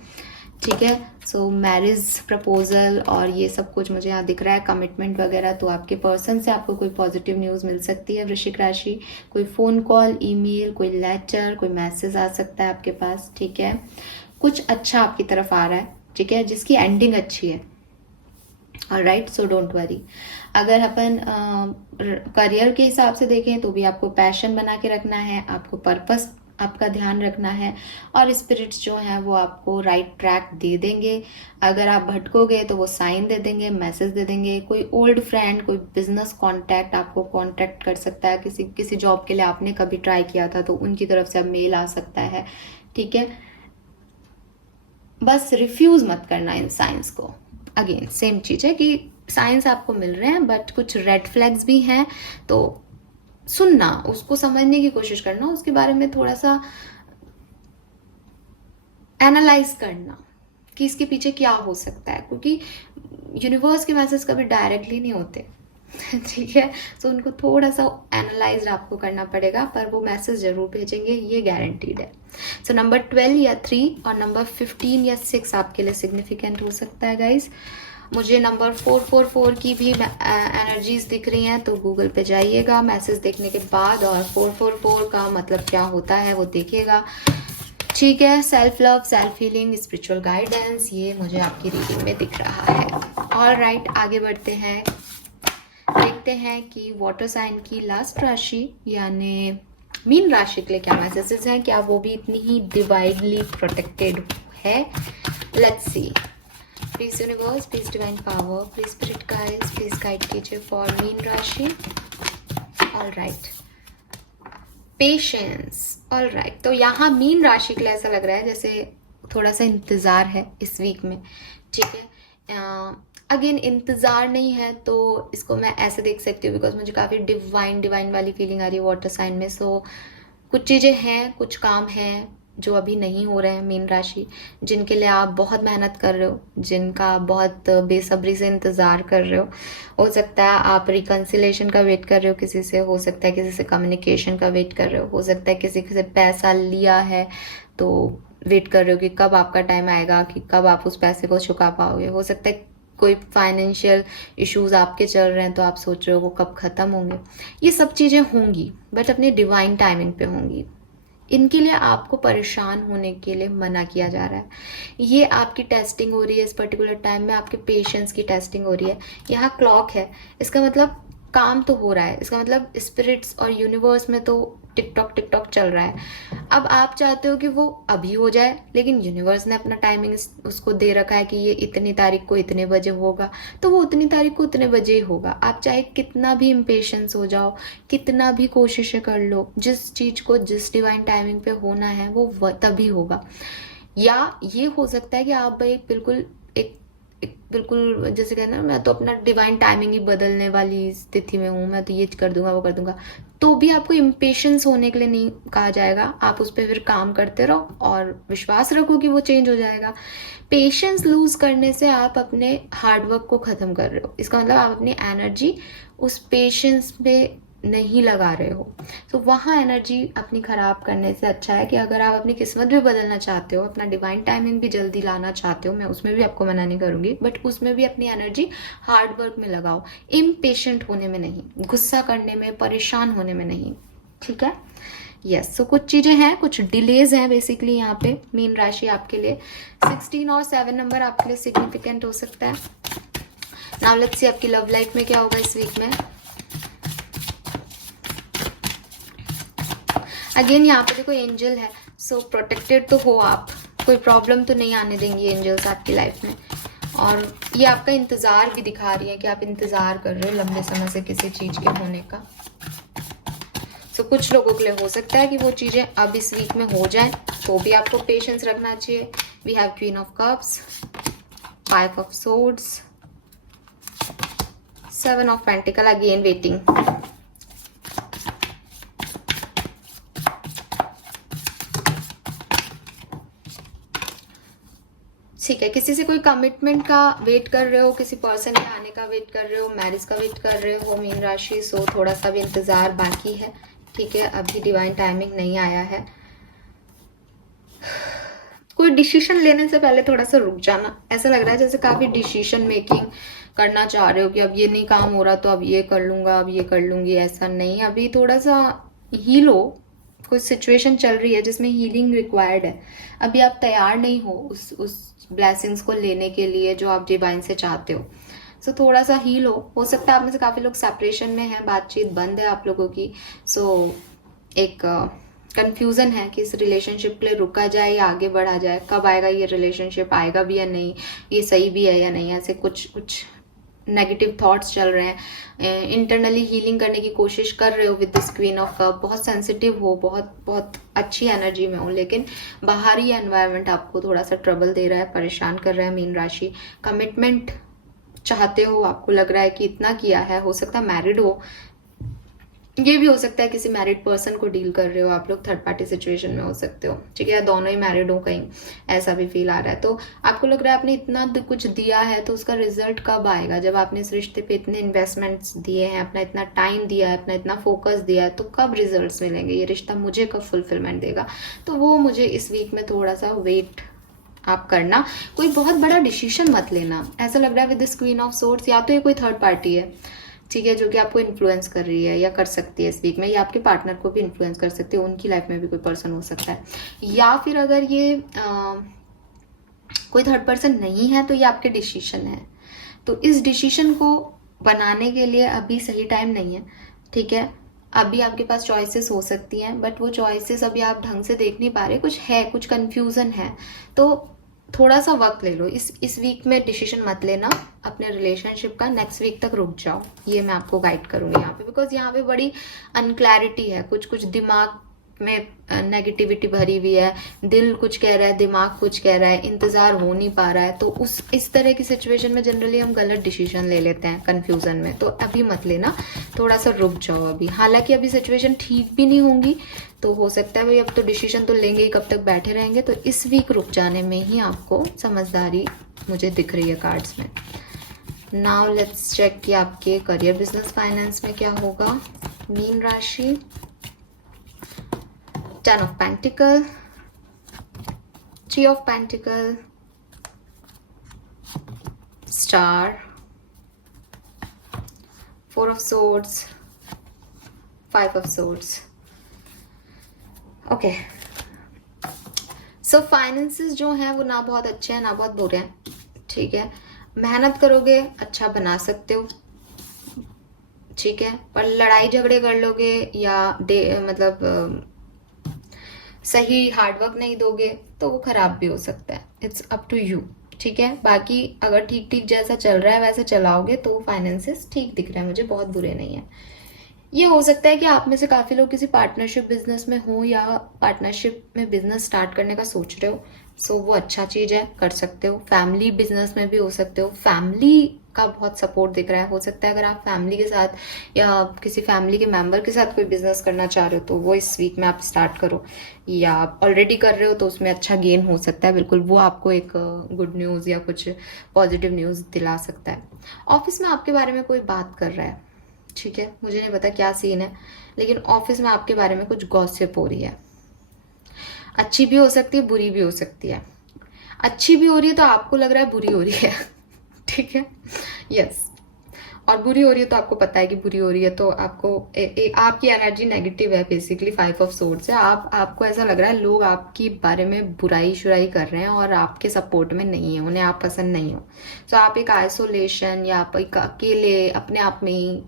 ठीक है, सो मैरिज प्रपोजल और ये सब कुछ मुझे यहाँ दिख रहा है, कमिटमेंट वगैरह। तो आपके पर्सन से आपको कोई पॉजिटिव न्यूज़ मिल सकती है वृश्चिक राशि, कोई फ़ोन कॉल, ईमेल, कोई लेटर, कोई मैसेज आ सकता है आपके पास। ठीक है, कुछ अच्छा आपकी तरफ आ रहा है, ठीक है, जिसकी एंडिंग अच्छी है। Alright, so don't worry. अगर अपन करियर के हिसाब से देखें तो भी आपको पैशन बना के रखना है, आपको पर्पस आपका ध्यान रखना है, और स्पिरिट्स जो हैं वो आपको राइट ट्रैक दे देंगे। अगर आप भटकोगे तो वो साइन दे देंगे, मैसेज दे देंगे। कोई ओल्ड फ्रेंड, कोई बिजनेस कॉन्टैक्ट आपको कॉन्टैक्ट कर सकता है, किसी जॉब के लिए आपने कभी ट्राई किया था तो उनकी तरफ से अब मेल आ सकता है। ठीक है, बस रिफ्यूज मत करना इन साइंस को। अगेन सेम चीज है कि साइंस आपको मिल रहे हैं बट कुछ रेड फ्लैग्स भी हैं, तो सुनना, उसको समझने की कोशिश करना, उसके बारे में थोड़ा सा एनालाइज करना कि इसके पीछे क्या हो सकता है, क्योंकि यूनिवर्स के मैसेज कभी डायरेक्टली नहीं होते। ठीक है, तो उनको थोड़ा सा एनालाइज आपको करना पड़ेगा, पर वो मैसेज जरूर भेजेंगे, ये गारंटीड है। सो नंबर 12 या 3 और नंबर 15 या 6 आपके लिए सिग्निफिकेंट हो सकता है गाइज। मुझे नंबर 444 की भी एनर्जीज दिख रही हैं, तो गूगल पे जाइएगा मैसेज देखने के बाद, और 444 का मतलब क्या होता है वो देखिएगा। ठीक है, self love, self healing, spiritual guidance, ये मुझे आपकी रीडिंग में दिख रहा है। ऑलराइट, आगे बढ़ते हैं, देखते हैं कि वाटर साइन की लास्ट राशि यानी मीन राशि के लिए क्या मैसेजेस हैं, क्या वो भी इतनी ही डिवाइनली प्रोटेक्टेड है। Let's see. Please universe, please divine power, please spirit guides, please guide कीजिए फॉर मीन राशि। Alright, patience. ऑलराइट, तो यहाँ मीन राशि के लिए ऐसा लग रहा है जैसे थोड़ा सा इंतजार है इस वीक में। ठीक है, अगेन इंतज़ार नहीं है तो इसको मैं ऐसे देख सकती हूँ, बिकॉज मुझे काफ़ी डिवाइन वाली फीलिंग आ रही है वाटर साइन में। सो कुछ चीज़ें हैं, कुछ काम हैं जो अभी नहीं हो रहे हैं मीन राशि, जिनके लिए आप बहुत मेहनत कर रहे हो, जिनका बहुत बेसब्री से इंतज़ार कर रहे हो सकता है आप रिकन्सिलेशन का वेट कर रहे हो किसी से, हो सकता है किसी से कम्युनिकेशन का वेट कर रहे हो सकता है किसी से पैसा लिया है तो वेट कर रहे हो कि कब आपका टाइम आएगा, कि कब आप उस पैसे को चुका पाओगे। हो सकता है कोई फाइनेंशियल इश्यूज आपके चल रहे हैं तो आप सोच रहे हो वो कब ख़त्म होंगे। ये सब चीज़ें होंगी बट अपनी डिवाइन टाइमिंग पे होंगी। इनके लिए आपको परेशान होने के लिए मना किया जा रहा है। ये आपकी टेस्टिंग हो रही है, इस पर्टिकुलर टाइम में आपके पेशेंस की टेस्टिंग हो रही है। यहाँ क्लॉक है, इसका मतलब काम तो हो रहा है, इसका मतलब स्पिरिट्स और यूनिवर्स में तो टिकटॉक टिकटॉक चल रहा है। अब आप चाहते हो कि वो अभी हो जाए, लेकिन यूनिवर्स ने अपना टाइमिंग उसको दे रखा है कि ये इतनी तारीख को इतने बजे होगा, तो वो उतनी तारीख को उतने बजे ही होगा। आप चाहे कितना भी इम्पेशेंस हो जाओ, कितना भी कोशिशें कर लो, जिस चीज़ को जिस डिवाइन टाइमिंग पे होना है वो तभी होगा। या ये हो सकता है कि आप एक बिल्कुल एक बिल्कुल जैसे कहना, मैं तो अपना डिवाइन टाइमिंग ही बदलने वाली स्थिति में हूँ, मैं तो ये कर दूंगा वो कर दूंगा, तो भी आपको इम्पेशेंस होने के लिए नहीं कहा जाएगा। आप उस पर फिर काम करते रहो और विश्वास रखो कि वो चेंज हो जाएगा। पेशेंस लूज करने से आप अपने हार्डवर्क को ख़त्म कर रहे हो। इसका मतलब आप अपनी एनर्जी उस पेशेंस पे नहीं लगा रहे हो। तो वहाँ एनर्जी अपनी ख़राब करने से अच्छा है कि अगर आप अपनी किस्मत भी बदलना चाहते हो, अपना डिवाइन टाइमिंग भी जल्दी लाना चाहते हो, मैं उसमें भी आपको मना नहीं करूँगी, बट उसमें भी अपनी एनर्जी हार्ड वर्क में लगाओ, इम्पेशेंट होने में नहीं, गुस्सा करने में, परेशान होने में नहीं। ठीक है? यस। सो कुछ चीज़ें हैं, कुछ डिलेज हैं बेसिकली यहाँ पे मीन राशि आपके लिए। 16 और 7 नंबर आपके लिए सिग्निफिकेंट हो सकता है। नाउ लेट्स सी आपकी लव लाइफ में क्या होगा इस वीक में। अगेन यहाँ पे देखो एंजल है, सो प्रोटेक्टेड तो हो आप, कोई प्रॉब्लम तो नहीं आने देंगी एंजल्स आपकी लाइफ में। और ये आपका इंतज़ार भी दिखा रही है कि आप इंतज़ार कर रहे हो लंबे समय से किसी चीज़ के होने का। सो कुछ लोगों के लिए हो सकता है कि वो चीज़ें अब इस वीक में हो जाएं, तो भी आपको पेशेंस रखना चाहिए। We have queen of cups, 5 of swords, 7 of pentacle, again waiting. ठीक है, किसी से कोई कमिटमेंट का वेट कर रहे हो, किसी पर्सन के आने का वेट कर रहे हो, मैरिज का वेट कर रहे हो मीन राशि। सो थोड़ा सा भी इंतज़ार बाकी है। ठीक है, अभी डिवाइन टाइमिंग नहीं आया है। कोई डिसीजन लेने से पहले थोड़ा सा रुक जाना। ऐसा लग रहा है जैसे काफ़ी डिसीजन मेकिंग करना चाह रहे हो कि अब ये नहीं काम हो रहा तो अब ये कर लूँगा, अब ये कर लूँगी। ऐसा नहीं, अभी थोड़ा सा हील हो। कुछ सिचुएशन चल रही है जिसमें हीलिंग रिक्वायर्ड है। अभी आप तैयार नहीं हो उस ब्लेसिंग्स को लेने के लिए जो आप डिवाइन से चाहते हो। सो थोड़ा सा हील हो सकता है आप में से काफ़ी लोग सेपरेशन में हैं, बातचीत बंद है आप लोगों की। सो एक कंफ्यूजन है कि इस रिलेशनशिप के लिए रुका जाए या आगे बढ़ा जाए, कब आएगा ये रिलेशनशिप, आएगा भी या नहीं, ये सही भी है या नहीं। ऐसे कुछ नेगेटिव थॉट्स चल रहे हैं। इंटरनली हीलिंग करने की कोशिश कर रहे हो with this queen of cup. बहुत सेंसिटिव हो, बहुत अच्छी एनर्जी में हो, लेकिन बाहरी एनवायरनमेंट आपको थोड़ा सा ट्रबल दे रहा है, परेशान कर रहा है मीन राशि। कमिटमेंट चाहते हो, आपको लग रहा है कि इतना किया है। हो सकता है मैरिड हो, ये भी हो सकता है किसी मैरिड पर्सन को डील कर रहे हो आप लोग, थर्ड पार्टी सिचुएशन में हो सकते हो। ठीक है, या दोनों ही मैरिड हो, कहीं ऐसा भी फील आ रहा है। तो आपको लग रहा है आपने इतना कुछ दिया है तो उसका रिजल्ट कब आएगा। जब आपने इस रिश्ते पे इतने इन्वेस्टमेंट्स दिए हैं, अपना इतना टाइम दिया है, अपना इतना फोकस दिया है, तो कब रिजल्ट्स मिलेंगे, ये रिश्ता मुझे कब फुलफिलमेंट देगा। तो वो मुझे इस वीक में थोड़ा सा वेट आप करना। कोई बहुत बड़ा डिसीजन मत लेना। ऐसा लग रहा है with this queen of swords, या तो ये कोई थर्ड पार्टी है, ठीक है, जो कि आपको इन्फ्लुएंस कर रही है या कर सकती है इस वीक में, या आपके पार्टनर को भी इन्फ्लुएंस कर सकती है, उनकी लाइफ में भी कोई पर्सन हो सकता है। या फिर अगर ये कोई थर्ड पर्सन नहीं है तो ये आपके डिसीजन है। तो इस डिसीजन को बनाने के लिए अभी सही टाइम नहीं है। ठीक है, अभी आपके पास चॉइसेस हो सकती हैं, बट वो चॉइसेस अभी आप ढंग से देख नहीं पा रहे, कुछ है, कुछ कन्फ्यूज़न है। तो थोड़ा सा वक्त ले लो। इस वीक में डिसीजन मत लेना अपने रिलेशनशिप का, नेक्स्ट वीक तक रुक जाओ। ये मैं आपको गाइड करूँगी यहाँ पे, बिकॉज यहाँ पे बड़ी अनक्लैरिटी है। कुछ दिमाग में नेगेटिविटी भरी हुई है, दिल कुछ कह रहा है, दिमाग कुछ कह रहा है, इंतज़ार हो नहीं पा रहा है। तो इस तरह की सिचुएशन में जनरली हम गलत डिसीजन ले लेते हैं कन्फ्यूज़न में। तो अभी मत लेना, थोड़ा सा रुक जाओ अभी। हालांकि अभी सिचुएशन ठीक भी नहीं होंगी, तो हो सकता है भाई अब तो डिसीजन तो लेंगे ही, कब तक बैठे रहेंगे। तो इस वीक रुक जाने में ही आपको समझदारी मुझे दिख रही है कार्ड्स में। नाउ लेट्स चेक कि आपके करियर, बिजनेस, फाइनेंस में क्या होगा मीन राशि। 10 of Pentacle, 3 of Pentacle, Star, 4 of Swords, 5 of Swords. Okay, so finances जो हैं वो ना बहुत अच्छे हैं ना बहुत बुरे हैं। ठीक है, मेहनत करोगे अच्छा बना सकते हो, ठीक है। पर लड़ाई झगड़े कर लोगे या मतलब सही हार्डवर्क नहीं दोगे तो वो खराब भी हो सकता है। It's up to you. ठीक है, बाकी अगर ठीक ठीक जैसा चल रहा है वैसे चलाओगे तो फाइनेंसेस ठीक दिख रहा है मुझे, बहुत बुरे नहीं है। ये हो सकता है कि आप में से काफ़ी लोग किसी पार्टनरशिप बिजनेस में हो या पार्टनरशिप में बिजनेस स्टार्ट करने का सोच रहे हो। सो वो अच्छा चीज़ है, कर सकते हो। फैमिली बिजनेस में भी हो सकते हो, फैमिली का बहुत सपोर्ट दिख रहा है। हो सकता है अगर आप फैमिली के साथ या किसी फैमिली के मेंबर के साथ कोई बिजनेस करना चाह रहे हो तो वो इस वीक में आप स्टार्ट करो, या आप ऑलरेडी कर रहे हो तो उसमें अच्छा गेन हो सकता है। बिल्कुल वो आपको एक गुड न्यूज़ या कुछ पॉजिटिव न्यूज़ दिला सकता है। ऑफिस में आपके बारे में कोई बात कर रहा है, ठीक है, मुझे नहीं पता क्या सीन है, लेकिन ऑफिस में आपके बारे में कुछ गॉसिप हो रही है। अच्छी भी हो सकती है, बुरी भी हो सकती है। अच्छी भी हो रही है तो आपको लग रहा है बुरी हो रही है ठीक है, यस। और बुरी हो रही है तो आपको पता है कि बुरी हो रही है, तो आपको आपकी एनर्जी नेगेटिव है। बेसिकली 5 ऑफ सोर्ड्स है। आपको ऐसा लग रहा है लोग आपके बारे में बुराई शुराई कर रहे हैं और आपके सपोर्ट में नहीं है, उन्हें आप पसंद नहीं हो। सो आप एक आइसोलेशन या आप एक अकेले अपने आप में ही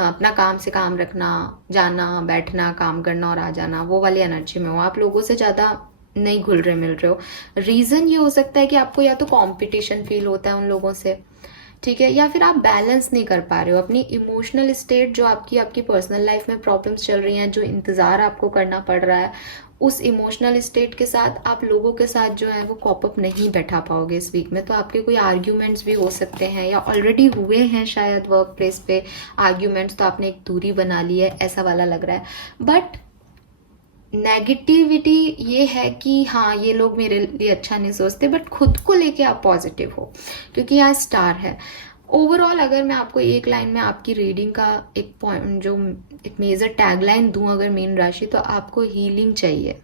अपना काम से काम रखना, जाना बैठना, काम करना और आ जाना, वो वाली एनर्जी में हो। आप लोगों से ज़्यादा नहीं घुल रहे मिल रहे हो। रीज़न ये हो सकता है कि आपको या तो कंपटीशन फील होता है उन लोगों से, ठीक है, या फिर आप बैलेंस नहीं कर पा रहे हो अपनी इमोशनल स्टेट, जो आपकी आपकी पर्सनल लाइफ में प्रॉब्लम्स चल रही हैं, जो इंतज़ार आपको करना पड़ रहा है, उस इमोशनल स्टेट के साथ आप लोगों के साथ जो है वो कॉप अप नहीं बैठा पाओगे इस वीक में। तो आपके कोई आर्ग्यूमेंट्स भी हो सकते हैं या ऑलरेडी हुए हैं शायद वर्क प्लेस पे आर्ग्यूमेंट्स, तो आपने एक दूरी बना ली है, ऐसा वाला लग रहा है। बट नेगेटिविटी ये है कि हाँ ये लोग मेरे लिए अच्छा नहीं सोचते, बट खुद को लेके आप पॉजिटिव हो क्योंकि यहाँ स्टार है। ओवरऑल अगर मैं आपको एक लाइन में आपकी रीडिंग का एक पॉइंट, जो एक मेजर टैगलाइन दूं अगर मीन राशि, तो आपको हीलिंग चाहिए।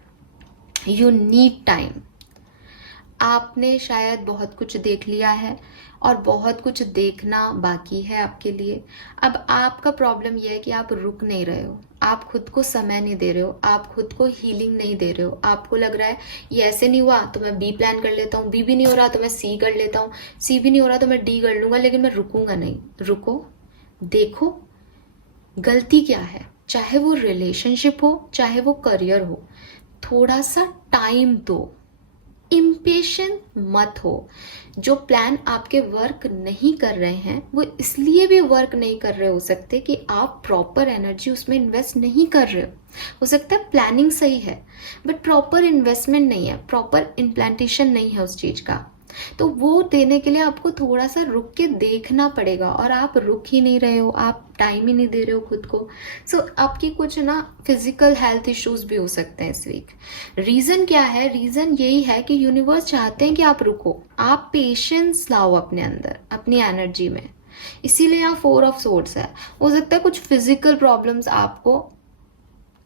You need time. आपने शायद बहुत कुछ देख लिया है और बहुत कुछ देखना बाकी है आपके लिए। अब आपका प्रॉब्लम यह है कि आप रुक नहीं रहे हो, आप खुद को समय नहीं दे रहे हो, आप खुद को हीलिंग नहीं दे रहे हो। आपको लग रहा है ये ऐसे नहीं हुआ तो मैं बी प्लान कर लेता हूँ, बी भी नहीं हो रहा तो मैं सी कर लेता हूँ, सी भी नहीं हो रहा तो मैं डी कर लूँगा, लेकिन मैं रुकूंगा नहीं। रुको, देखो गलती क्या है, चाहे वो रिलेशनशिप हो चाहे वो करियर हो, थोड़ा सा टाइम दो। इम्पेशेंट मत हो। जो प्लान आपके वर्क नहीं कर रहे हैं वो इसलिए भी वर्क नहीं कर रहे हो सकते कि आप प्रॉपर एनर्जी उसमें इन्वेस्ट नहीं कर रहे हो सकता है प्लानिंग सही है बट प्रॉपर इन्वेस्टमेंट नहीं है, प्रॉपर इम्प्लांटेशन नहीं है उस चीज़ का। तो वो देने के लिए आपको थोड़ा सा रुक के देखना पड़ेगा, और आप रुक ही नहीं रहे हो, आप टाइम ही नहीं दे रहे हो खुद को। सो आपकी कुछ ना फिजिकल हेल्थ इश्यूज भी हो सकते हैं इस वीक। रीज़न क्या है? रीज़न यही है कि यूनिवर्स चाहते हैं कि आप रुको, आप पेशेंस लाओ अपने अंदर, अपनी एनर्जी में। इसीलिए यहाँ 4 ऑफ सोर्ड्स है। हो सकता है कुछ फिजिकल प्रॉब्लम्स आपको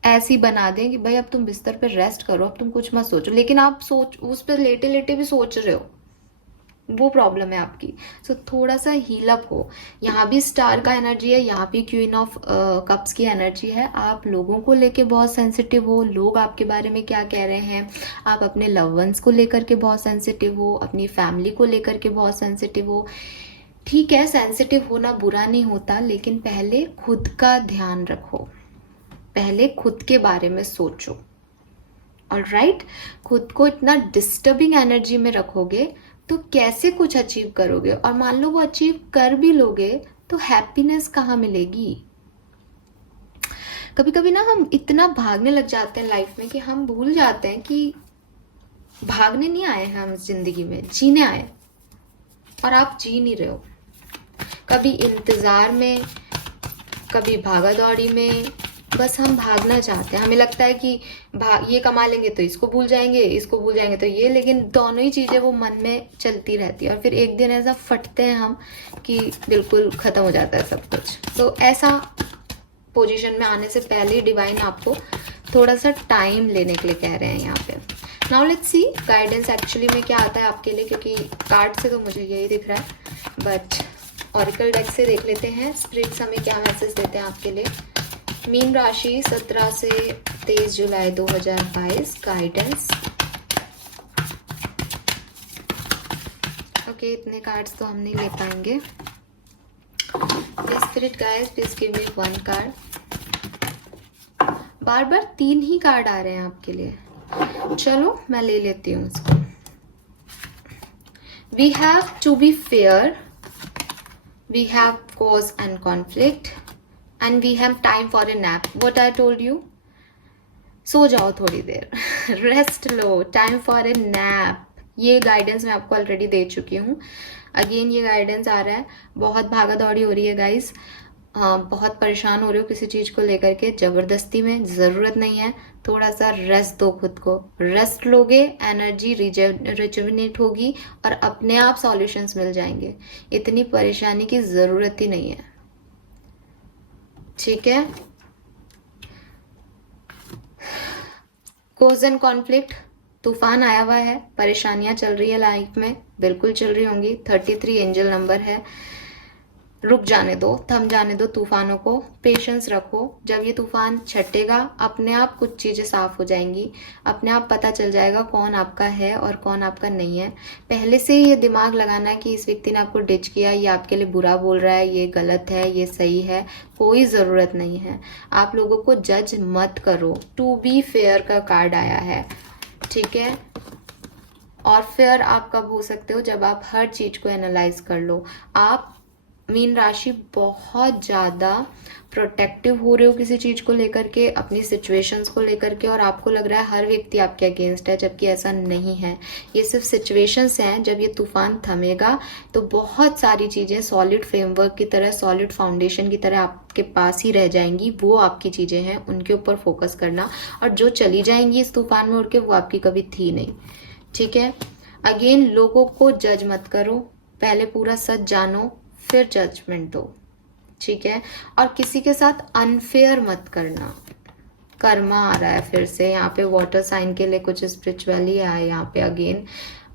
ऐसी बना दें कि भाई अब तुम बिस्तर पर रेस्ट करो, अब तुम कुछ मत सोचो, लेकिन आप सोच उस पर लेटे लेटे भी सोच रहे हो, वो प्रॉब्लम है आपकी। सो थोड़ा सा हील अप हो। यहाँ भी स्टार का एनर्जी है, यहाँ भी क्वीन ऑफ कप्स की एनर्जी है। आप लोगों को लेके बहुत सेंसिटिव हो, लोग आपके बारे में क्या कह रहे हैं, आप अपने लव वंस को लेकर के बहुत सेंसिटिव हो, अपनी फैमिली को लेकर के बहुत सेंसिटिव हो। ठीक है, सेंसिटिव होना बुरा नहीं होता, लेकिन पहले खुद का ध्यान रखो, पहले खुद के बारे में सोचो। ऑलराइट, खुद को इतना डिस्टर्बिंग एनर्जी में रखोगे तो कैसे कुछ अचीव करोगे? और मान लो वो अचीव कर भी लोगे तो हैप्पीनेस कहाँ मिलेगी? कभी कभी ना हम इतना भागने लग जाते हैं लाइफ में कि हम भूल जाते हैं कि भागने नहीं आए हैं हम इस जिंदगी में, जीने आए। और आप जी नहीं रहे हो, कभी इंतजार में, कभी भागा दौड़ी में। बस हम भागना चाहते हैं, हमें लगता है कि ये कमा लेंगे तो इसको भूल जाएंगे, इसको भूल जाएंगे तो ये, लेकिन दोनों ही चीज़ें वो मन में चलती रहती है और फिर एक दिन ऐसा फटते हैं हम कि बिल्कुल ख़त्म हो जाता है सब कुछ। तो ऐसा पोजीशन में आने से पहले डिवाइन आपको थोड़ा सा टाइम लेने के लिए कह रहे हैं यहाँ पे। Now let's see guidance actually में क्या आता है आपके लिए, क्योंकि कार्ड से तो मुझे यही दिख रहा है, बट ऑरिकल डेक से देख लेते हैं स्पिरिट्स हमें क्या मैसेज देते हैं आपके लिए। मीन राशि 17 से 23 जुलाई 2022 गाइडेंस। ओके, इतने कार्ड्स तो हम नहीं ले पाएंगे। Please spirit guys, please give me 1 card. बार बार 3 ही कार्ड आ रहे हैं आपके लिए। चलो मैं ले लेती हूँ इसको। We have to be fair, we have cause and conflict, and we have time for a nap. What I told you, सो जाओ थोड़ी देर, रेस्ट लो, टाइम फॉर ए नैप। ये गाइडेंस मैं आपको ऑलरेडी दे चुकी हूँ। अगेन ये गाइडेंस आ रहा है। बहुत भागा दौड़ी हो रही है गाइस, बहुत परेशान हो रहे हो किसी चीज़ को लेकर के, ज़बरदस्ती में ज़रूरत नहीं है। थोड़ा सा रेस्ट दो खुद को, रेस्ट लोगे एनर्जी रिजुविनेट होगी और अपने आप सॉल्यूशंस मिल जाएंगे। इतनी परेशानी की ज़रूरत ही नहीं है, ठीक है। कोज एंड कॉन्फ्लिक्ट, तूफान आया हुआ है, परेशानियां चल रही है लाइफ में, बिल्कुल चल रही होंगी। 33 एंजल नंबर है। रुक जाने दो, थम जाने दो तूफानों को, पेशेंस रखो। जब ये तूफान छटेगा अपने आप कुछ चीज़ें साफ हो जाएंगी, अपने आप पता चल जाएगा कौन आपका है और कौन आपका नहीं है। पहले से ही ये दिमाग लगाना है कि इस व्यक्ति ने आपको डिच किया, ये आपके लिए बुरा बोल रहा है, ये गलत है, ये सही है, कोई ज़रूरत नहीं है। आप लोगों को जज मत करो। टू बी फेयर का कार्ड आया है, ठीक है। और फेयर आप कब हो सकते हो, जब आप हर चीज़ को एनालाइज कर लो। आप मीन राशि बहुत ज़्यादा प्रोटेक्टिव हो रहे हो किसी चीज़ को लेकर के, अपनी सिचुएशंस को लेकर के, और आपको लग रहा है हर व्यक्ति आपके अगेंस्ट है, जबकि ऐसा नहीं है। ये सिर्फ सिचुएशंस हैं। जब ये तूफान थमेगा तो बहुत सारी चीज़ें सॉलिड फ्रेमवर्क की तरह, सॉलिड फाउंडेशन की तरह आपके पास ही रह जाएंगी। वो आपकी चीज़ें हैं, उनके ऊपर फोकस करना। और जो चली जाएंगी इस तूफान में उड़ के, वो आपकी कभी थी नहीं, ठीक है। अगेन, लोगों को जज मत करो, पहले पूरा सच जानो फिर जजमेंट दो, ठीक है। और किसी के साथ अनफेयर मत करना। कर्मा आ रहा है फिर से यहाँ पे, वाटर साइन के लिए कुछ स्पिरिचुअली है यहाँ पे अगेन।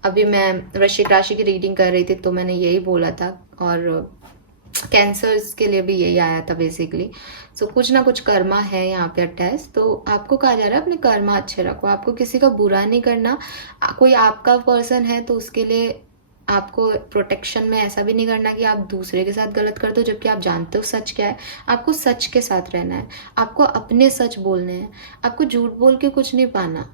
अभी मैं वृश्चिक राशि की रीडिंग कर रही थी तो मैंने यही बोला था, और कैंसर्स के लिए भी यही आया था बेसिकली। सो कुछ ना कुछ कर्मा है यहाँ पे अटैच। तो आपको कहा जा रहा है अपने कर्मा अच्छे रखो, आपको किसी का बुरा नहीं करना। कोई आपका पर्सन है तो उसके लिए आपको प्रोटेक्शन में ऐसा भी नहीं करना कि आप दूसरे के साथ गलत कर दो, जबकि आप जानते हो सच क्या है। आपको सच के साथ रहना है, आपको अपने सच बोलने हैं, आपको झूठ बोल के कुछ नहीं पाना,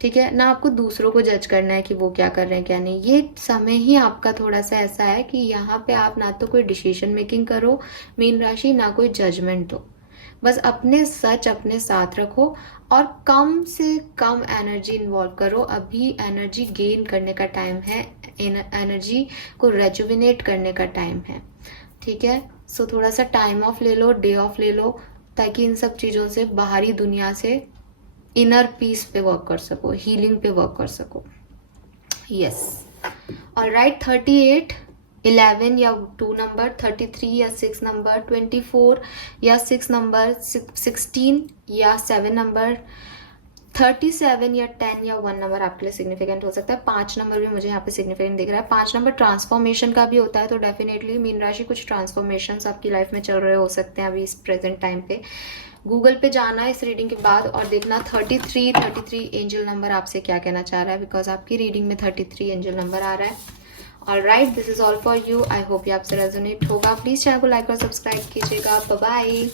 ठीक है ना। आपको दूसरों को जज करना है कि वो क्या कर रहे हैं क्या नहीं। ये समय ही आपका थोड़ा सा ऐसा है कि यहाँ पे आप ना तो कोई डिसीजन मेकिंग करो मीन राशि, ना कोई जजमेंट दो। बस अपने सच अपने साथ रखो और कम से कम एनर्जी इन्वॉल्व करो। अभी एनर्जी गेन करने का टाइम है, एनर्जी को रेजुविनेट करने का टाइम है, ठीक है। सो थोड़ा सा टाइम ऑफ ले लो, डे ऑफ ले लो, ताकि इन सब चीज़ों से, बाहरी दुनिया से इनर पीस पे वर्क कर सको, हीलिंग पे वर्क कर सको। Yes, alright. 38, 11 या 2 नंबर, 33 या 6 नंबर, 24 या 6 नंबर, 16 या 7 नंबर, 37 या 10 या 1 नंबर आपके लिए सिग्निफिकेंट हो सकता है। 5 नंबर भी मुझे यहाँ पे सिग्निफिकेंट दिख रहा है। 5 नंबर ट्रांसफॉर्मेशन का भी होता है, तो डेफिनेटली मीन राशि कुछ ट्रांसफॉर्मेशंस आपकी लाइफ में चल रहे हो सकते हैं अभी इस प्रेजेंट टाइम पे। गूगल पे जाना है इस रीडिंग के बाद और देखना 33 एंजल नंबर आपसे क्या कहना चाह रहा है, बिकॉज आपकी रीडिंग में 33 एंजल नंबर आ रहा है। Alright, this is all for you. I hope ये आपसे रेजोनेट होगा। प्लीज चैनल को लाइक और सब्सक्राइब कीजिएगा। Bye bye.